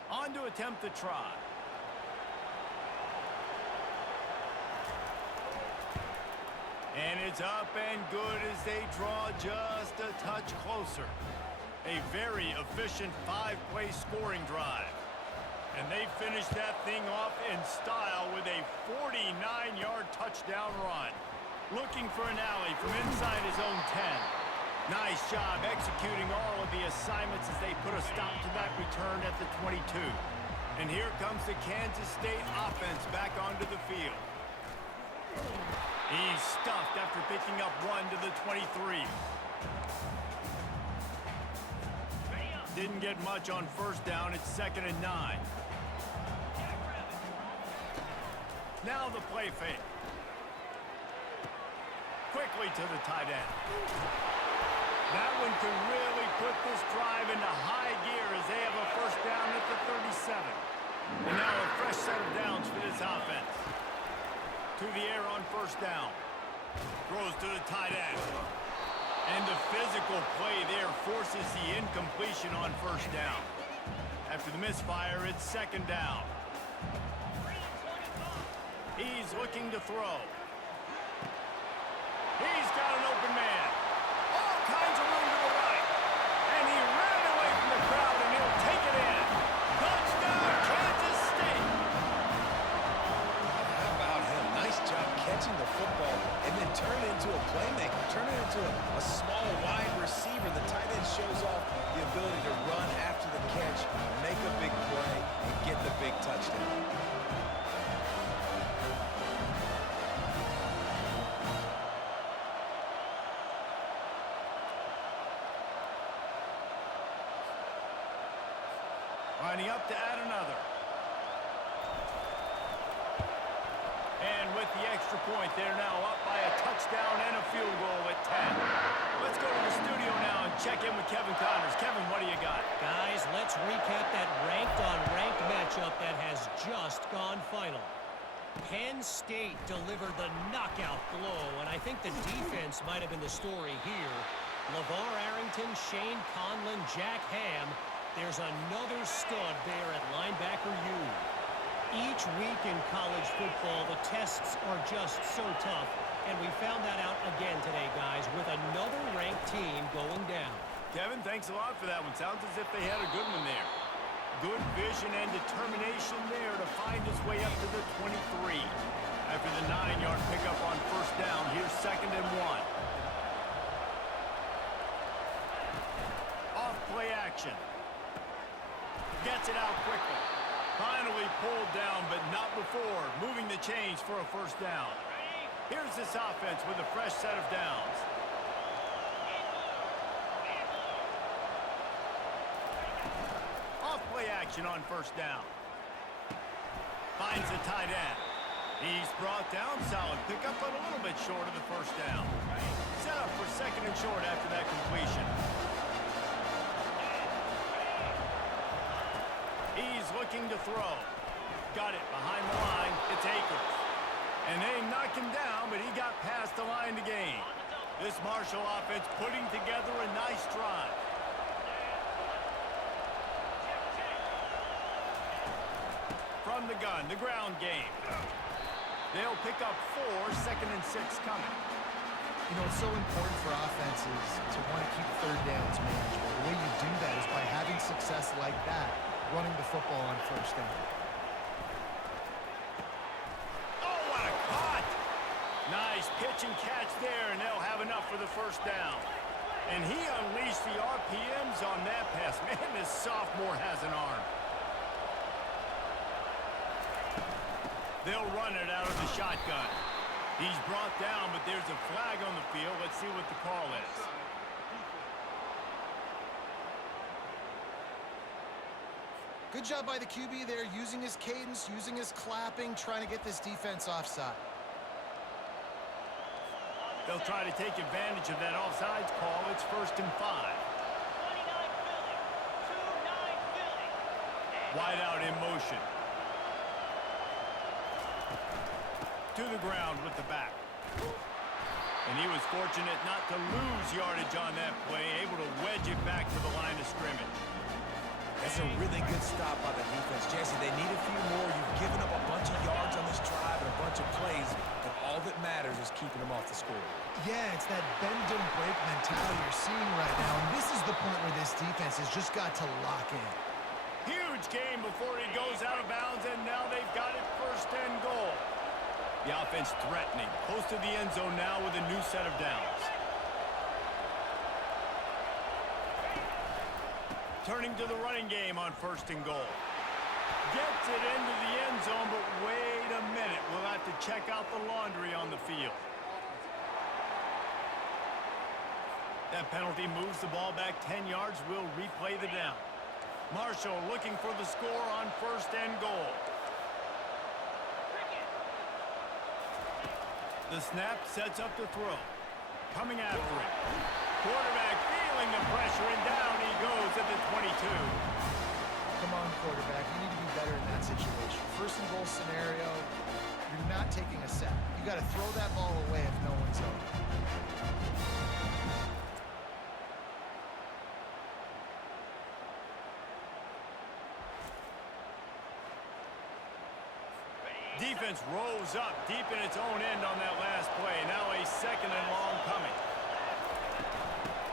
On to attempt the try. And it's up and good as they draw just a touch closer. A very efficient 5-play scoring drive. And they finish that thing off in style with a 49-yard touchdown run. Looking for an alley from inside his own 10. Nice job executing all of the assignments as they put a stop to that return at the 22. And here comes the Kansas State offense back onto the field. He's stuffed after picking up 1 to the 23. Didn't get much on first down. It's 2nd and 9. Now the play fake. Quickly to the tight end. That one could really put this drive into high gear as they have a first down at the 37. And now a fresh set of downs for this offense. To the air on first down. Throws to the tight end. And the physical play there forces the incompletion on first down. After the misfire, it's 2nd down. He's looking to throw. He's got an open man. All kinds of room to the right. And he ran away from the crowd, and he'll take it in. Touchdown, Kansas State. How about him? Nice job catching catching the football and then turn it into a playmaker, turn it into a small wide receiver. The tight end shows off the ability to run after the catch, make a big play, and get the big touchdown. Lining up to add another. And with the extra point, they're now up by a touchdown and a field goal at 10. Let's go to the studio now and check in with Kevin Connors. Kevin, what do you got? Guys, let's recap that ranked-on-ranked matchup that has just gone final. Penn State delivered the knockout blow, and I think the defense might have been the story here. LeVar Arrington, Shane Conlon, Jack Ham. There's another stud there at linebacker U. Each week in college football, the tests are just so tough, and we found that out again today, guys, with another ranked team going down. Kevin, thanks a lot for that one. Sounds as if they had a good one there. Good vision and determination there to find his way up to the 23. After the 9-yard pickup on first down, here's 2nd and 1. Off play action. Gets it out quickly. Finally pulled down, but not before moving the chains for a first down. Here's this offense with a fresh set of downs. Off play action on first down. Finds the tight end. He's brought down, solid pickup, but a little bit short of the first down. Set up for 2nd and short after that completion. He's looking to throw. Got it behind the line. It's Akers. And they knocked him down, but he got past the line to gain. This Marshall offense putting together a nice drive. From the gun, the ground game. They'll pick up 4, 2nd and 6 coming. You know, it's so important for offenses to want to keep third downs manageable. The way you do that is by having success like that, running the football on first down. Oh, what a cut! Nice pitch and catch there, and they'll have enough for the first down. And he unleashed the RPMs on that pass. Man, this sophomore has an arm. They'll run it out of the shotgun. He's brought down, but there's a flag on the field. Let's see what the call is. Good job by the QB there, using his cadence, using his clapping, trying to get this defense offside. They'll try to take advantage of that offsides call. It's 1st and 5. Wide out in motion. To the ground with the back. And he was fortunate not to lose yardage on that play, able to wedge it back to the line of scrimmage. That's a really good stop by the defense. Jesse, they need a few more. You've given up a bunch of yards on this drive and a bunch of plays, but all that matters is keeping them off the score. Yeah, it's that bend don't break mentality you're seeing right now, and this is the point where this defense has just got to lock in. Huge game before he goes out of bounds, and now they've got it 1st and goal. The offense threatening, close to the end zone now with a new set of downs. Turning to the running game on 1st and goal. Gets it into the end zone, but wait a minute. We'll have to check out the laundry on the field. That penalty moves the ball back 10 yards. We'll replay the down. Marshall looking for the score on 1st and goal. The snap sets up the throw. Coming after it. Quarterback feeling the pressure, and down he goes at the 22. Come on, quarterback. You need to be better in that situation. 1st and goal scenario, you're not taking a sack. You got to throw that ball away if no one's open. Defense rose up deep in its own end on that last play. Now a 2nd and long coming.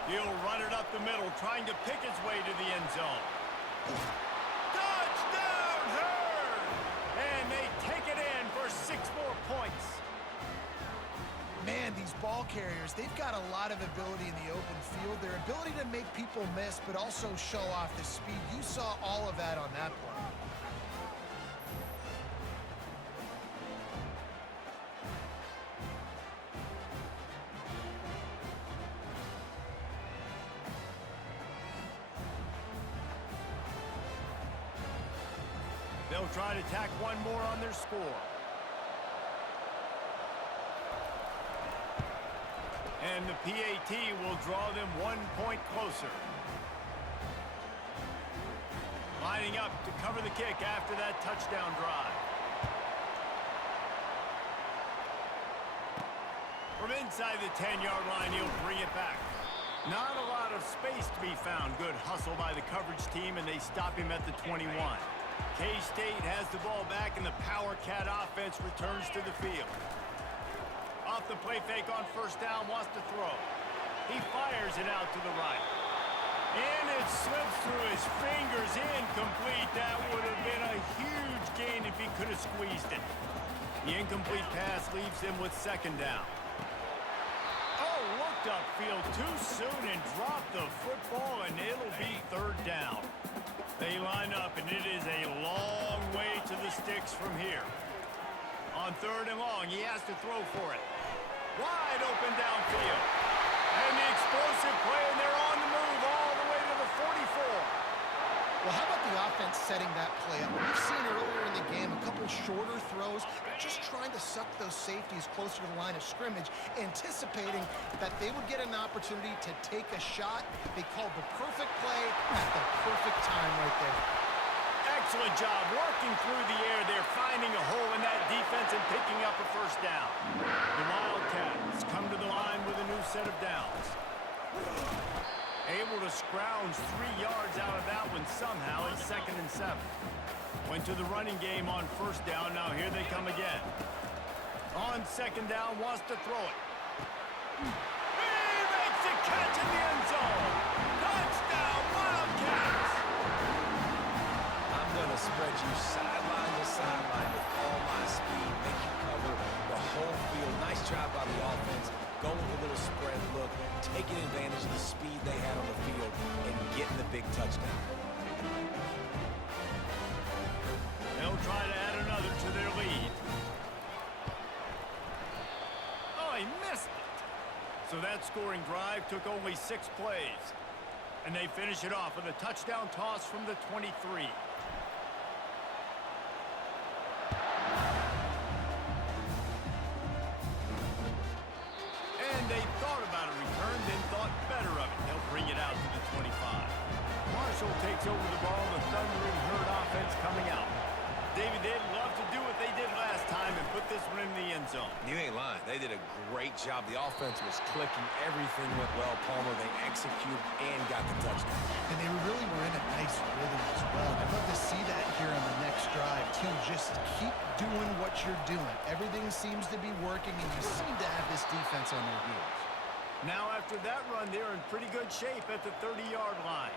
He'll run it up the middle, trying to pick his way to the end zone. Touchdown, Herd! And they take it in for 6 more points. ball carriers, they've got a lot of ability in the open field. Their ability to make people miss, but also show off the speed. You saw all of that on that play. They'll try to tack one more on their score. And the PAT will draw them 1 point closer. Lining up to cover the kick after that touchdown drive. From inside the 10-yard line, he'll bring it back. Not a lot of space to be found. Good hustle by the coverage team, and they stop him at the 21. K-State has the ball back, and the Power Cat offense returns to the field. Off the play fake on first down, wants to throw. He fires it out to the right. And it slips through his fingers, incomplete. That would have been a huge gain if he could have squeezed it. The incomplete pass leaves him with second down. Oh, looked upfield too soon and dropped the football, and it'll be third down. They line up, and it is a long way to the sticks from here. On third and long, he has to throw for it. Wide open downfield. And the explosive play, and they're on the move all the way to the 44. Well, how about the offense setting that play up? We've seen earlier in the game a couple shorter throws. They're just trying to suck those safeties closer to the line of scrimmage, anticipating that they would get an opportunity to take a shot. They called the perfect play at the perfect time right there. Excellent job working through the air there, finding a hole in that defense and picking up a first down. The Wildcats come to the line with a new set of downs. Able to scrounge 3 yards out of that one somehow. It's 2nd and 7. Went to the running game on first down. Now here they come again. On second down, wants to throw it. He makes the catch in the end zone. Touchdown, Wildcats! I'm going to spread you sideline to sideline with all my speed, make you cover the whole field. Nice job by the offense. Going with a little spread look, taking advantage of the speed they had on the field, and getting the big touchdown. They'll try to add another to their lead. Oh, he missed it. So that scoring drive took only 6 plays. And they finish it off with a touchdown toss from the 23. They thought about a return, then thought better of it. They'll bring it out to the 25. Marshall takes over the ball, the thundering Herd offense coming out. David, they'd love to do what they did last time and put this one in the end zone. You ain't lying. They did a great job. The offense was clicking. Everything went well. Palmer, they executed and got the touchdown. And they really were in a nice rhythm as well. I'd love to see that here on the next drive, too. Just keep doing what you're doing. Everything seems to be working, and you seem to have this defense on their heels. Now, after that run, they're in pretty good shape at the 30-yard line.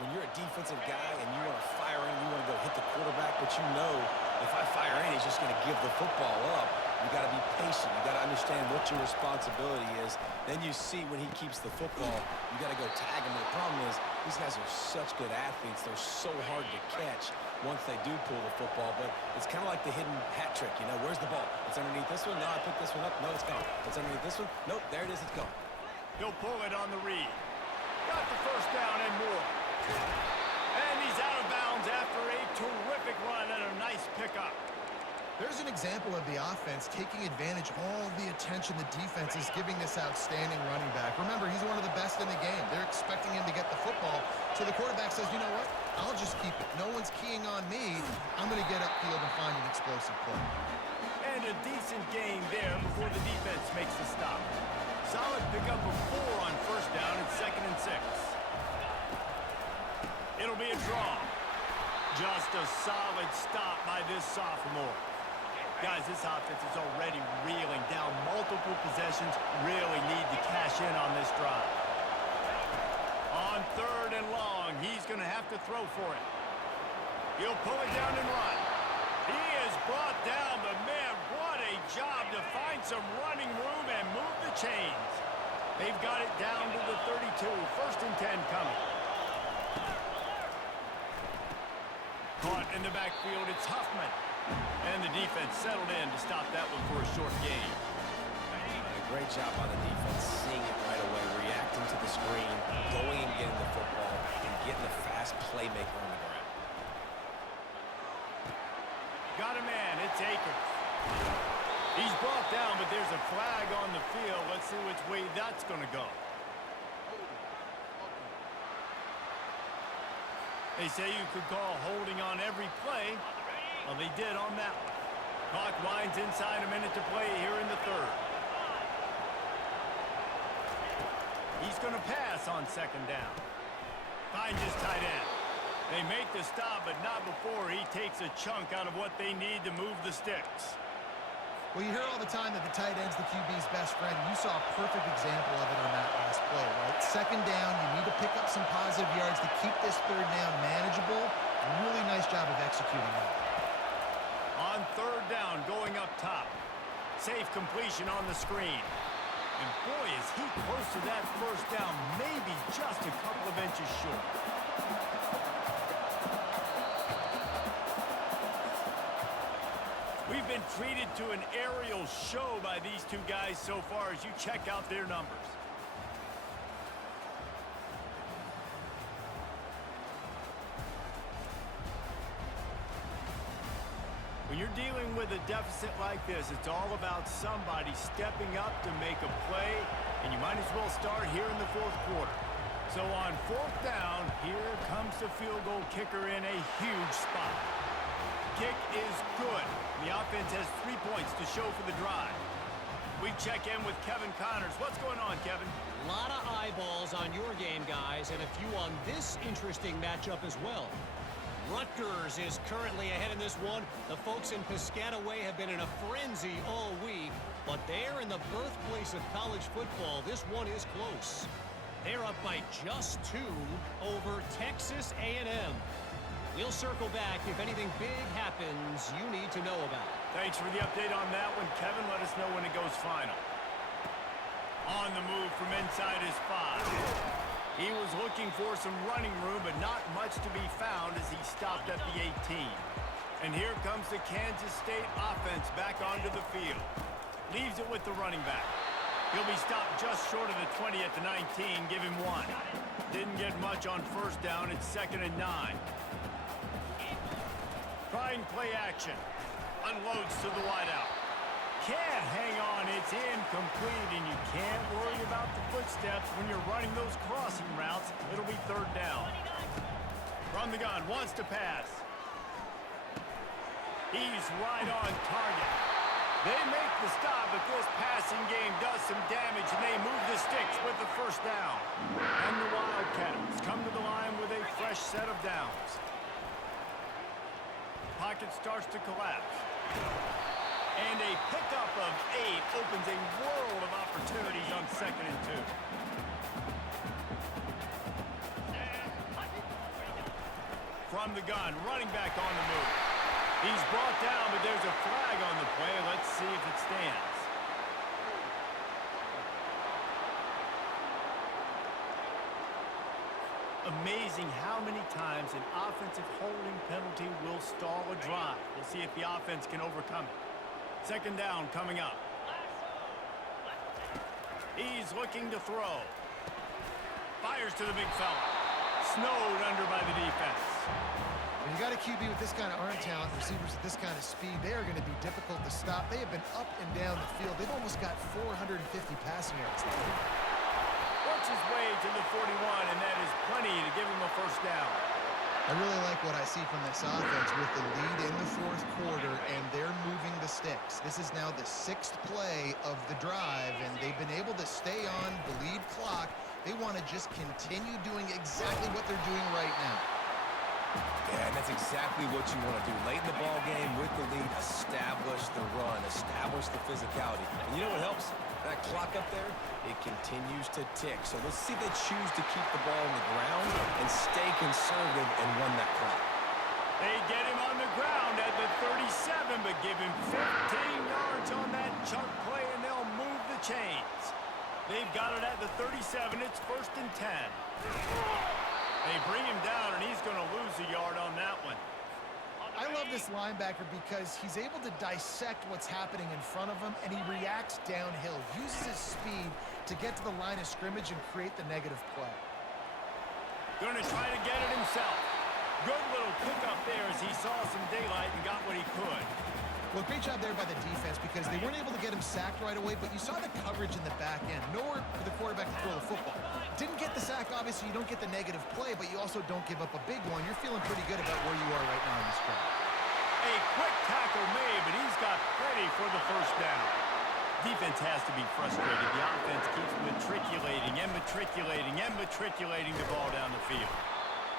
When you're a defensive guy and you want to fire in, you want to go hit the quarterback, but you know if I fire in, he's just going to give the football up. You got to be patient. You got to understand what your responsibility is. Then you see when he keeps the football, you got to go tag him. The problem is these guys are such good athletes. They're so hard to catch once they do pull the football, but it's kind of like the hidden hat trick. You know, where's the ball? It's underneath this one. No, I picked this one up. No, it's gone. It's underneath this one. Nope, there it is. It's gone. He'll pull it on the read. Got the first down and more. And he's out of bounds after a terrific run and a nice pickup. There's an example of the offense taking advantage of all the attention the defense is giving this outstanding running back. Remember, he's one of the best in the game. They're expecting him to get the football. So the quarterback says, you know what? I'll just keep it. No one's keying on me. I'm going to get upfield and find an explosive play. And a decent gain there before the defense makes the stop. Solid pickup of 4 on first down and 2nd and 6. It'll be a draw. Just a solid stop by this sophomore. Guys, this offense is already reeling down multiple possessions. Really need to cash in on this drive. On third and long, he's going to have to throw for it. He'll pull it down and run. He is brought down, but man, what a job to find some running room and move the the chains. They've got it down to the 32. 1st and 10 coming. Caught in the backfield, it's Huffman. And the defense settled in to stop that one for a short gain. Great job by the defense, seeing it right away, reacting to the screen, going and getting the football, and getting the fast playmaker on the ground. Got a man, it's Akers. He's brought down, but there's a flag on the field. Let's see which way that's going to go. They say you could call holding on every play. Well, they did on that one. Clock winds inside, a minute to play here in the 3rd. He's going to pass on 2nd down. Finds his tight end. They make the stop, but not before he takes a chunk out of what they need to move the sticks. Well, you hear all the time that the tight end's the QB's best friend. You saw a perfect example of it on that last play, right? 2nd down, you need to pick up some positive yards to keep this 3rd down manageable. Really nice job of executing that. On 3rd down, going up top. Safe completion on the screen. And boy, is he close to that 1st down, maybe just a couple of inches short. We've been treated to an aerial show by these two guys so far as you check out their numbers. When you're dealing with a deficit like this, it's all about somebody stepping up to make a play, and you might as well start here in the 4th quarter. So on 4th down, here comes the field goal kicker in a huge spot. Kick is good. The offense has 3 points to show for the drive. We check in with Kevin Connors. What's going on, Kevin? A lot of eyeballs on your game, guys, and a few on this interesting matchup as well. Rutgers is currently ahead in this one. The folks in Piscataway have been in a frenzy all week, but they're in the birthplace of college football. This one is close. They're up by just 2 over Texas A&M. We'll circle back if anything big happens you need to know about. Thanks for the update on that one, Kevin. Let us know when it goes final. On the move from inside his 5. He was looking for some running room, but not much to be found as he stopped at the 18. And here comes the Kansas State offense back onto the field. Leaves it with the running back. He'll be stopped just short of the 20 at the 19. Give him 1. Didn't get much on 1st down. It's 2nd and 9. Trying play action. Unloads to the wideout. Can't hang on. It's incomplete, and you can't worry about the footsteps when you're running those crossing routes. It'll be 3rd down. From the gun, wants to pass. He's right on target. They make the stop, but this passing game does some damage, and they move the sticks with the 1st down. And the Wildcats come to the line with a fresh set of downs. Pocket starts to collapse. And a pickup of 8 opens a world of opportunities on 2nd and 2. From the gun, running back on the move. He's brought down, but there's a flag on the play. Let's see if it stands. Amazing how many times an offensive holding penalty will stall a drive. We'll see if the offense can overcome it. 2nd down coming up. He's looking to throw. Fires to the big fella. Snowed under by the defense. When you got a QB with this kind of arm talent, receivers with this kind of speed, they are going to be difficult to stop. They have been up and down the field. They've almost got 450 passing yards. Works his way to the 41, and that is plenty to give him a 1st down. I really like what I see from this offense with the lead in the 4th quarter, and they're moving the sticks. This is now the 6th play of the drive, and they've been able to stay on the lead clock. They want to just continue doing exactly what they're doing right now. Yeah, and that's exactly what you want to do. Late in the ball game with the lead, establish the run, establish the physicality. And you know what helps? That clock up there, it continues to tick. So let's see if they choose to keep the ball on the ground and stay conservative and run that clock. They get him on the ground at the 37, but give him 15 yards on that chunk play, and they'll move the chains. got it at the 37. It's 1st and 10. They bring him down, and he's going to lose a yard on that one. I love this linebacker because he's able to dissect what's happening in front of him, and he reacts downhill, uses his speed to get to the line of scrimmage and create the negative play. Going to try to get it himself. Good little pick up there as he saw some daylight and got what he could. Well, great job there by the defense because they weren't able to get him sacked right away, but you saw the coverage in the back end. Nowhere for the quarterback to throw the football. Didn't get the sack, obviously. You don't get the negative play, but you also don't give up a big one. You're feeling pretty good about where you are right now in this drive. A quick tackle made, but he's got plenty for the first down. Defense has to be frustrated. The offense keeps matriculating and matriculating and matriculating the ball down the field.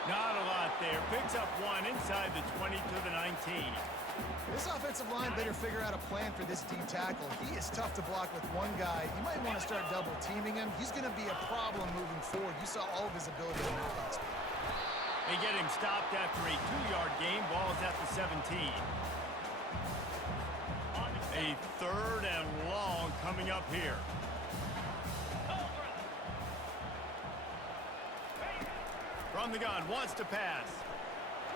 Not a lot there. Picks up one inside the 20 to the 19. This offensive line better figure out a plan for this D tackle. He is tough to block with one guy. You might want to start double teaming him. He's going to be a problem moving forward. You saw all of his ability in that last play. They get him stopped after a 2-yard gain. Ball's at the 17. A 3rd and long coming up here. From the gun, wants to pass.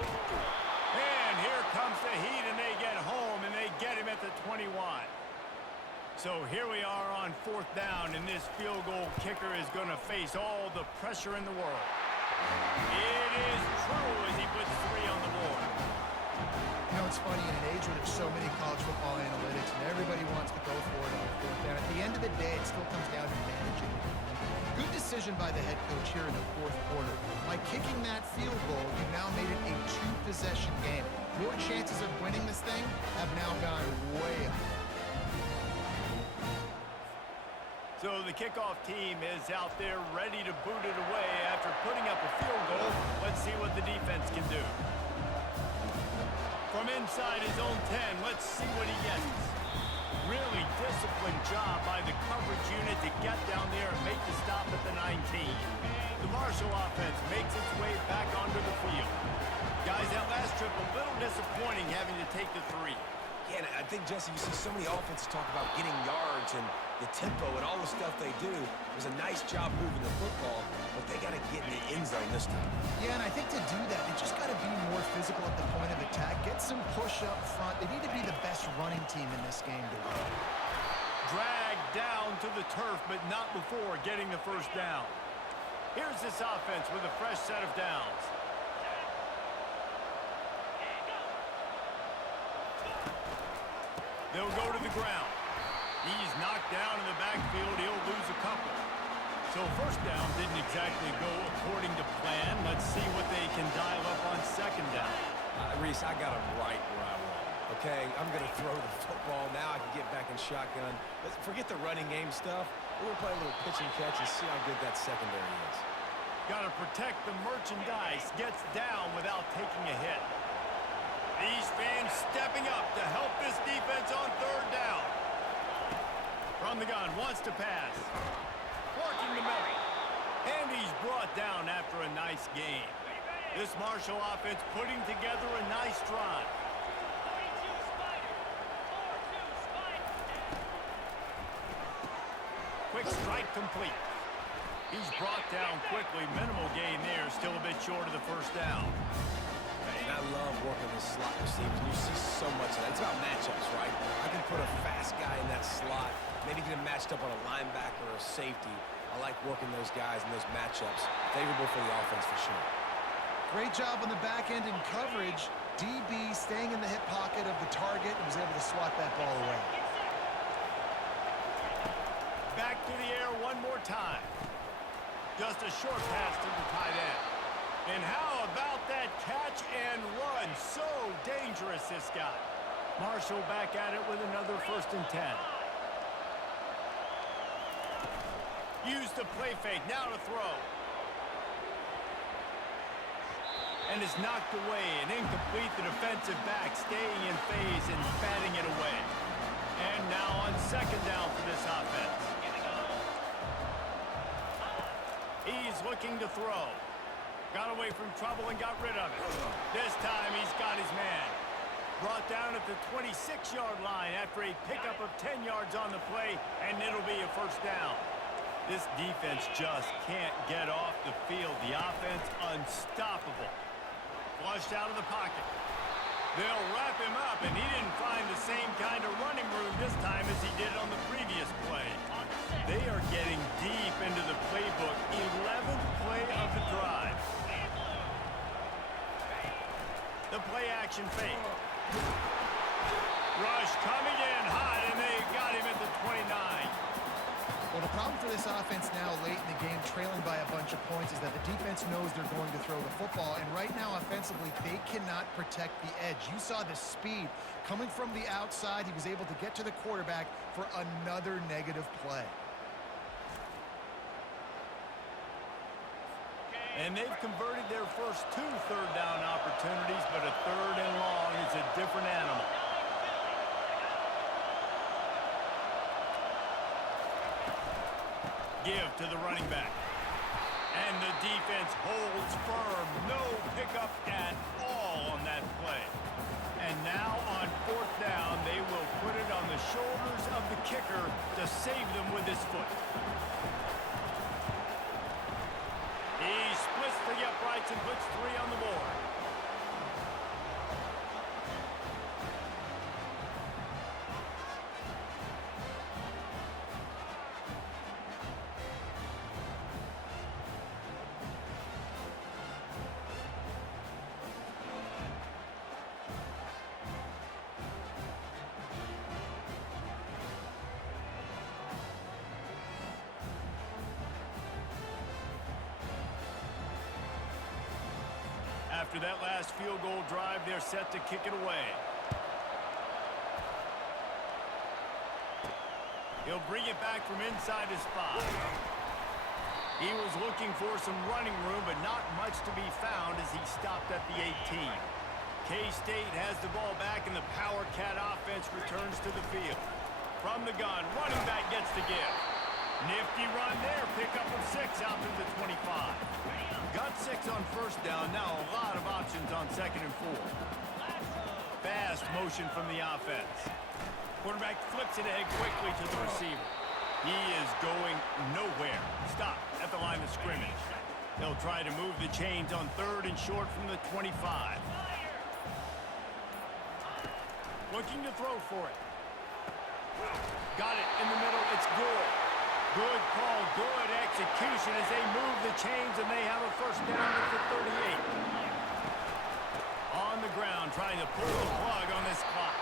And here comes the heat, and they get home, and they get him at the 21. So here we are on 4th down, and this field goal kicker is going to face all the pressure in the world. It is true as he puts 3 on the board. You know, it's funny, in an age where there's so many college football analytics and everybody wants to go for it on 4th down, at the end of the day, it still comes down to managing it. Good decision by the head coach here in the 4th quarter. By kicking that field goal, you've now made it a 2-possession game. Your chances of winning this thing have now gone way up. So the kickoff team is out there ready to boot it away after putting up a field goal. Let's see what the defense can do. From inside his own 10, let's see what he gets. Really disciplined job by the coverage unit to get down there and make the stop at the 19. The Marshall offense makes its way back onto the field. Guys, that last trip a little disappointing having to take the 3. Yeah, and I think, Jesse, you see so many offenses talk about getting yards and the tempo and all the stuff they do. It was a nice job moving the football, but they got to get in the end zone this time. Yeah, and I think to do that, they just got to be more physical at the point of attack. Get some push up front. They need to be the best running team in this game to win. Dragged down to the turf, but not before getting the first down. Here's this offense with a fresh set of downs. They'll go to the ground. He's knocked down in the backfield. He'll lose a couple. So first down didn't exactly go according to plan. Let's see what they can dial up on second down. Reese, I got him right where I want. Okay, I'm going to throw the football. Now I can get back in shotgun. Let's forget the running game stuff. We're going to play a little pitch and catch and see how good that secondary is. Got to protect the merchandise. Gets down without taking a hit. These fans stepping up to help this defense on third down. From the gun, wants to pass. Working the middle. And he's brought down after a nice game. This Marshall offense putting together a nice drive. Quick strike complete. He's brought down quickly. Minimal gain there. Still a bit short of the first down. And I love working the slot receivers. You see so much of that. It's about matchups, right? I can put a fast guy in that slot, maybe get him matched up on a linebacker or a safety. I like working those guys in those matchups. Favorable for the offense for sure. Great job on the back end in coverage. DB staying in the hip pocket of the target and was able to swat that ball away. Back to the air one more time. Just a short pass to the tight end. And how about that catch and run? So dangerous, this guy. Marshall back at it with another 1st and 10. Use the play fake. Now to throw. And is knocked away and incomplete. The defensive back staying in phase and batting it away. And now on second down for this offense. He's looking to throw. Got away from trouble and got rid of it. This time he's got his man. Brought down at the 26-yard line after a pickup of 10 yards on the play, and it'll be a first down. This defense just can't get off the field. The offense unstoppable. Flushed out of the pocket. They'll wrap him up, and he didn't find the same kind of running room this time as he did on the previous play. They are getting deep into the playbook. 11th play of the drive. The play action fake. Rush coming in hot, and they got him at the 29. Well, the problem for this offense now late in the game, trailing by a bunch of points, is that the defense knows they're going to throw the football. And right now, offensively, they cannot protect the edge. You saw the speed coming from the outside. He was able to get to the quarterback for another negative play. And they've converted their first 2 third down opportunities, but a 3rd and long is a different animal. Give to the running back. And the defense holds firm. No pickup at all on that play. And now on 4th down, they will put it on the shoulders of the kicker to save them with his foot. He splits the uprights and puts 3 on the board. After that last field goal drive, they're set to kick it away. He'll bring it back from inside his 5. He was looking for some running room, but not much to be found as he stopped at the 18. K-State has the ball back, and the Power Cat offense returns to the field. From the gun, running back gets the give. Nifty run there, pickup of 6 out to the 25. Got 6 on 1st down, now a lot of options on 2nd and 4. Fast motion from the offense. Quarterback flips it ahead quickly to the receiver. He is going nowhere. Stop at the line of scrimmage. They'll try to move the chains on 3rd and short from the 25. Looking to throw for it. Got it in the middle, it's good. Good call, good execution as they move the chains, and they have a 1st down at the 38. On the ground, trying to pull the plug on this clock.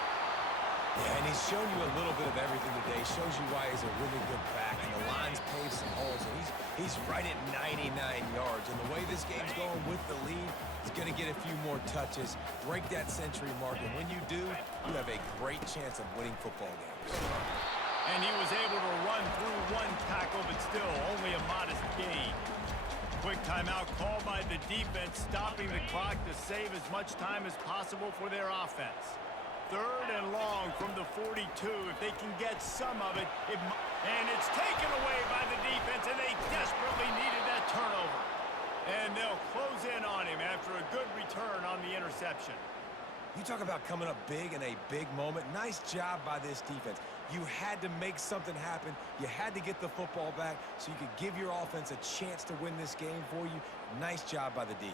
Yeah, and he's shown you a little bit of everything today. Shows you why he's a really good back, and the line's paved some holes. So he's right at 99 yards, and the way this game's going with the lead, he's going to get a few more touches, break that century mark, and when you do, you have a great chance of winning football games. And he was able to run through 1 tackle, but still only a modest gain. Quick timeout called by the defense, stopping the clock to save as much time as possible for their offense. 3rd and long from the 42. If they can get some of it, and it's taken away by the defense, and they desperately needed that turnover. And they'll close in on him after a good return on the interception. You talk about coming up big in a big moment. Nice job by this defense. You had to make something happen. You had to get the football back so you could give your offense a chance to win this game for you. Nice job by the D.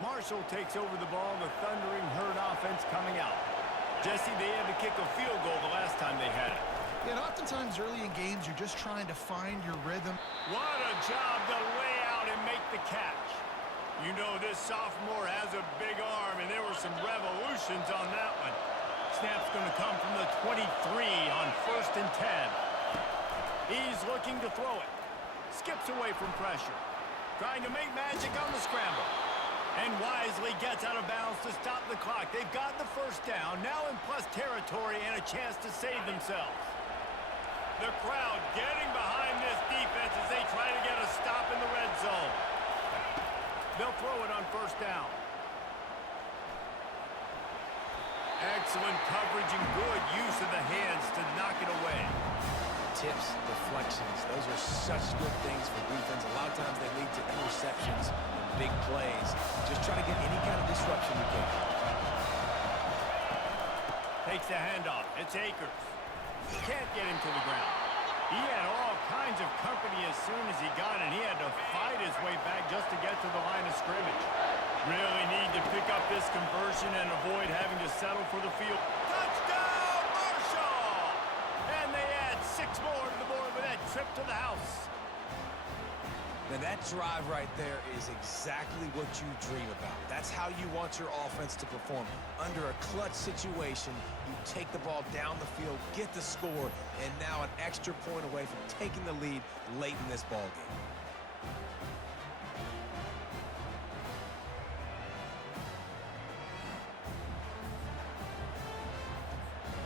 Marshall takes over the ball, the Thundering Herd offense coming out. Jesse, they had to kick a field goal the last time they had it. Yeah, and oftentimes early in games, you're just trying to find your rhythm. What a job to lay out and make the catch. You know this sophomore has a big arm, and there were some revolutions on that one. Snap's going to come from the 23 on 1st and 10. He's looking to throw it. Skips away from pressure. Trying to make magic on the scramble. And wisely gets out of bounds to stop the clock. They've got the 1st down, now in plus territory and a chance to save themselves. The crowd getting behind this defense as they try to get a stop in the red zone. They'll throw it on 1st down. Excellent coverage and good use of the hands to knock it away. Tips, deflections. deflections. Those are such good things for defense. A lot of times they lead to interceptions and big plays. Just try to get any kind of disruption you can. Takes the handoff. It's Akers. Can't get him to the ground. He had all kinds of company as soon as he got it. He had to fight his way back just to get to the line of scrimmage. Really need to pick up this conversion and avoid having to settle for the field. Touchdown, Marshall! And they add 6 more to the board with that trip to the house. Now that drive right there is exactly what you dream about. That's how you want your offense to perform. Under a clutch situation, you take the ball down the field, get the score, and now an extra point away from taking the lead late in this ball game.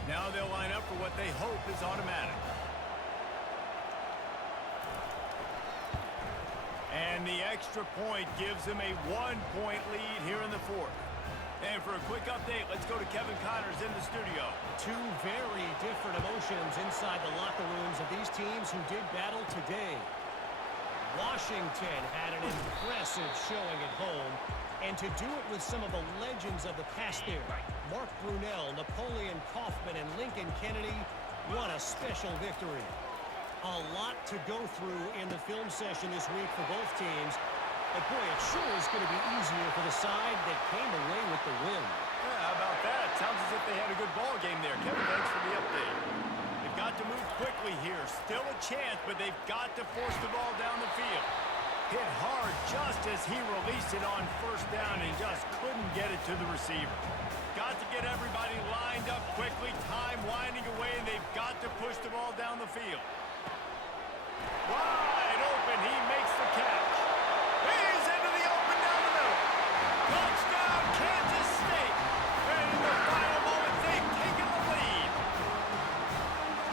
Now they'll line up for what they hope is automatic. And the extra point gives them a 1-point lead here in the fourth. And for a quick update, let's go to Kevin Connors in the studio. Two very different emotions inside the locker rooms of these teams who did battle today. Washington had an impressive showing at home, and to do it with some of the legends of the past there, Mark Brunell, Napoleon Kaufman, and Lincoln Kennedy, what a special victory. A lot to go through in the film session this week for both teams. But boy, it sure is going to be easier for the side that came away with the win. Yeah, how about that? Sounds as if they had a good ball game there. Kevin, thanks for the update. They've got to move quickly here. Still a chance, but they've got to force the ball down the field. Hit hard just as he released it on first down and just couldn't get it to the receiver. Got to get everybody lined up quickly. Time winding away, and they've got to push the ball down the field. Wide open, he makes the catch. He's into the open down the middle. Touchdown, Kansas State. And in the final moments, they've taken the lead.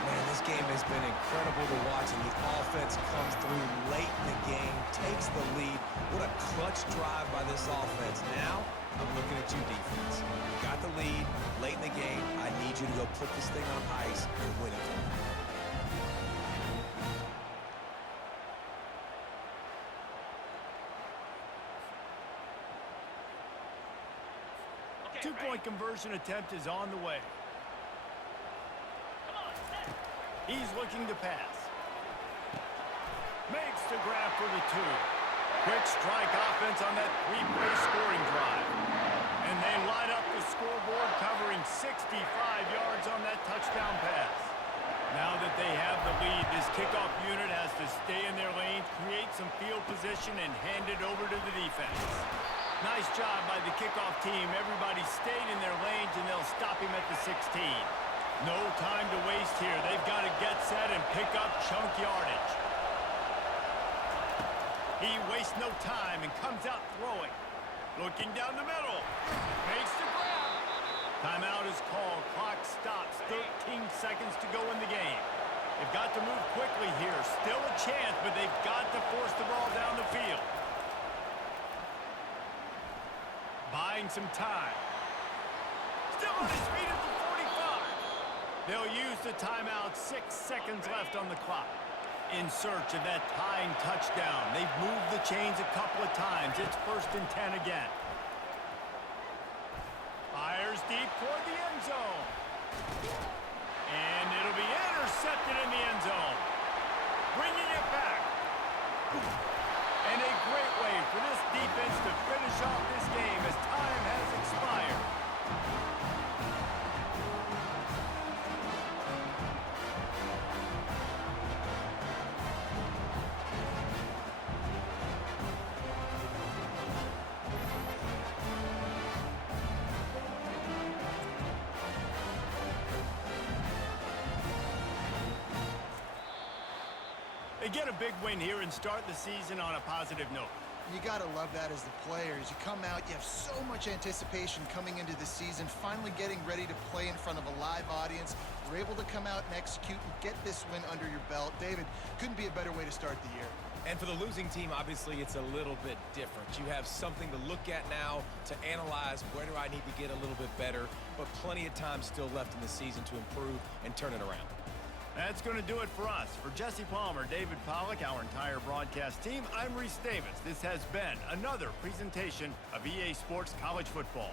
Man, this game has been incredible to watch, and the offense comes through late in the game, takes the lead. What a clutch drive by this offense. Now, I'm looking at you, defense. You got the lead late in the game. I need you to go put this thing on ice and win it for me. Two-point conversion attempt is on the way. He's looking to pass. Makes the grab for the 2. Quick strike offense on that 3-play scoring drive. And they light up the scoreboard, covering 65 yards on that touchdown pass. Now that they have the lead, this kickoff unit has to stay in their lane, create some field position, and hand it over to the defense. Nice job by the kickoff team. Everybody stayed in their lanes, and they'll stop him at the 16. No time to waste here. They've got to get set and pick up chunk yardage. He wastes no time and comes out throwing. Looking down the middle. Makes the grab. Timeout is called. Clock stops. 13 seconds to go in the game. They've got to move quickly here. Still a chance, but they've got to force the ball down the field. Buying some time. Still on his feet at the 45. They'll use the timeout. 6 seconds left on the clock. In search of that tying touchdown. They've moved the chains a couple of times. It's 1st and 10 again. Fires deep toward the end zone. And it'll be intercepted in the end zone. Bringing it back. And a great way for this defense to finish off this game as time has expired. They get a big win here and start the season on a positive note. You got to love that as the players. You come out, you have so much anticipation coming into the season, finally getting ready to play in front of a live audience. You're able to come out and execute and get this win under your belt. David, couldn't be a better way to start the year. And for the losing team, obviously, it's a little bit different. You have something to look at now to analyze where do I need to get a little bit better, but plenty of time still left in the season to improve and turn it around. That's going to do it for us. For Jesse Palmer, David Pollack, our entire broadcast team, I'm Reese Davis. This has been another presentation of EA Sports College Football.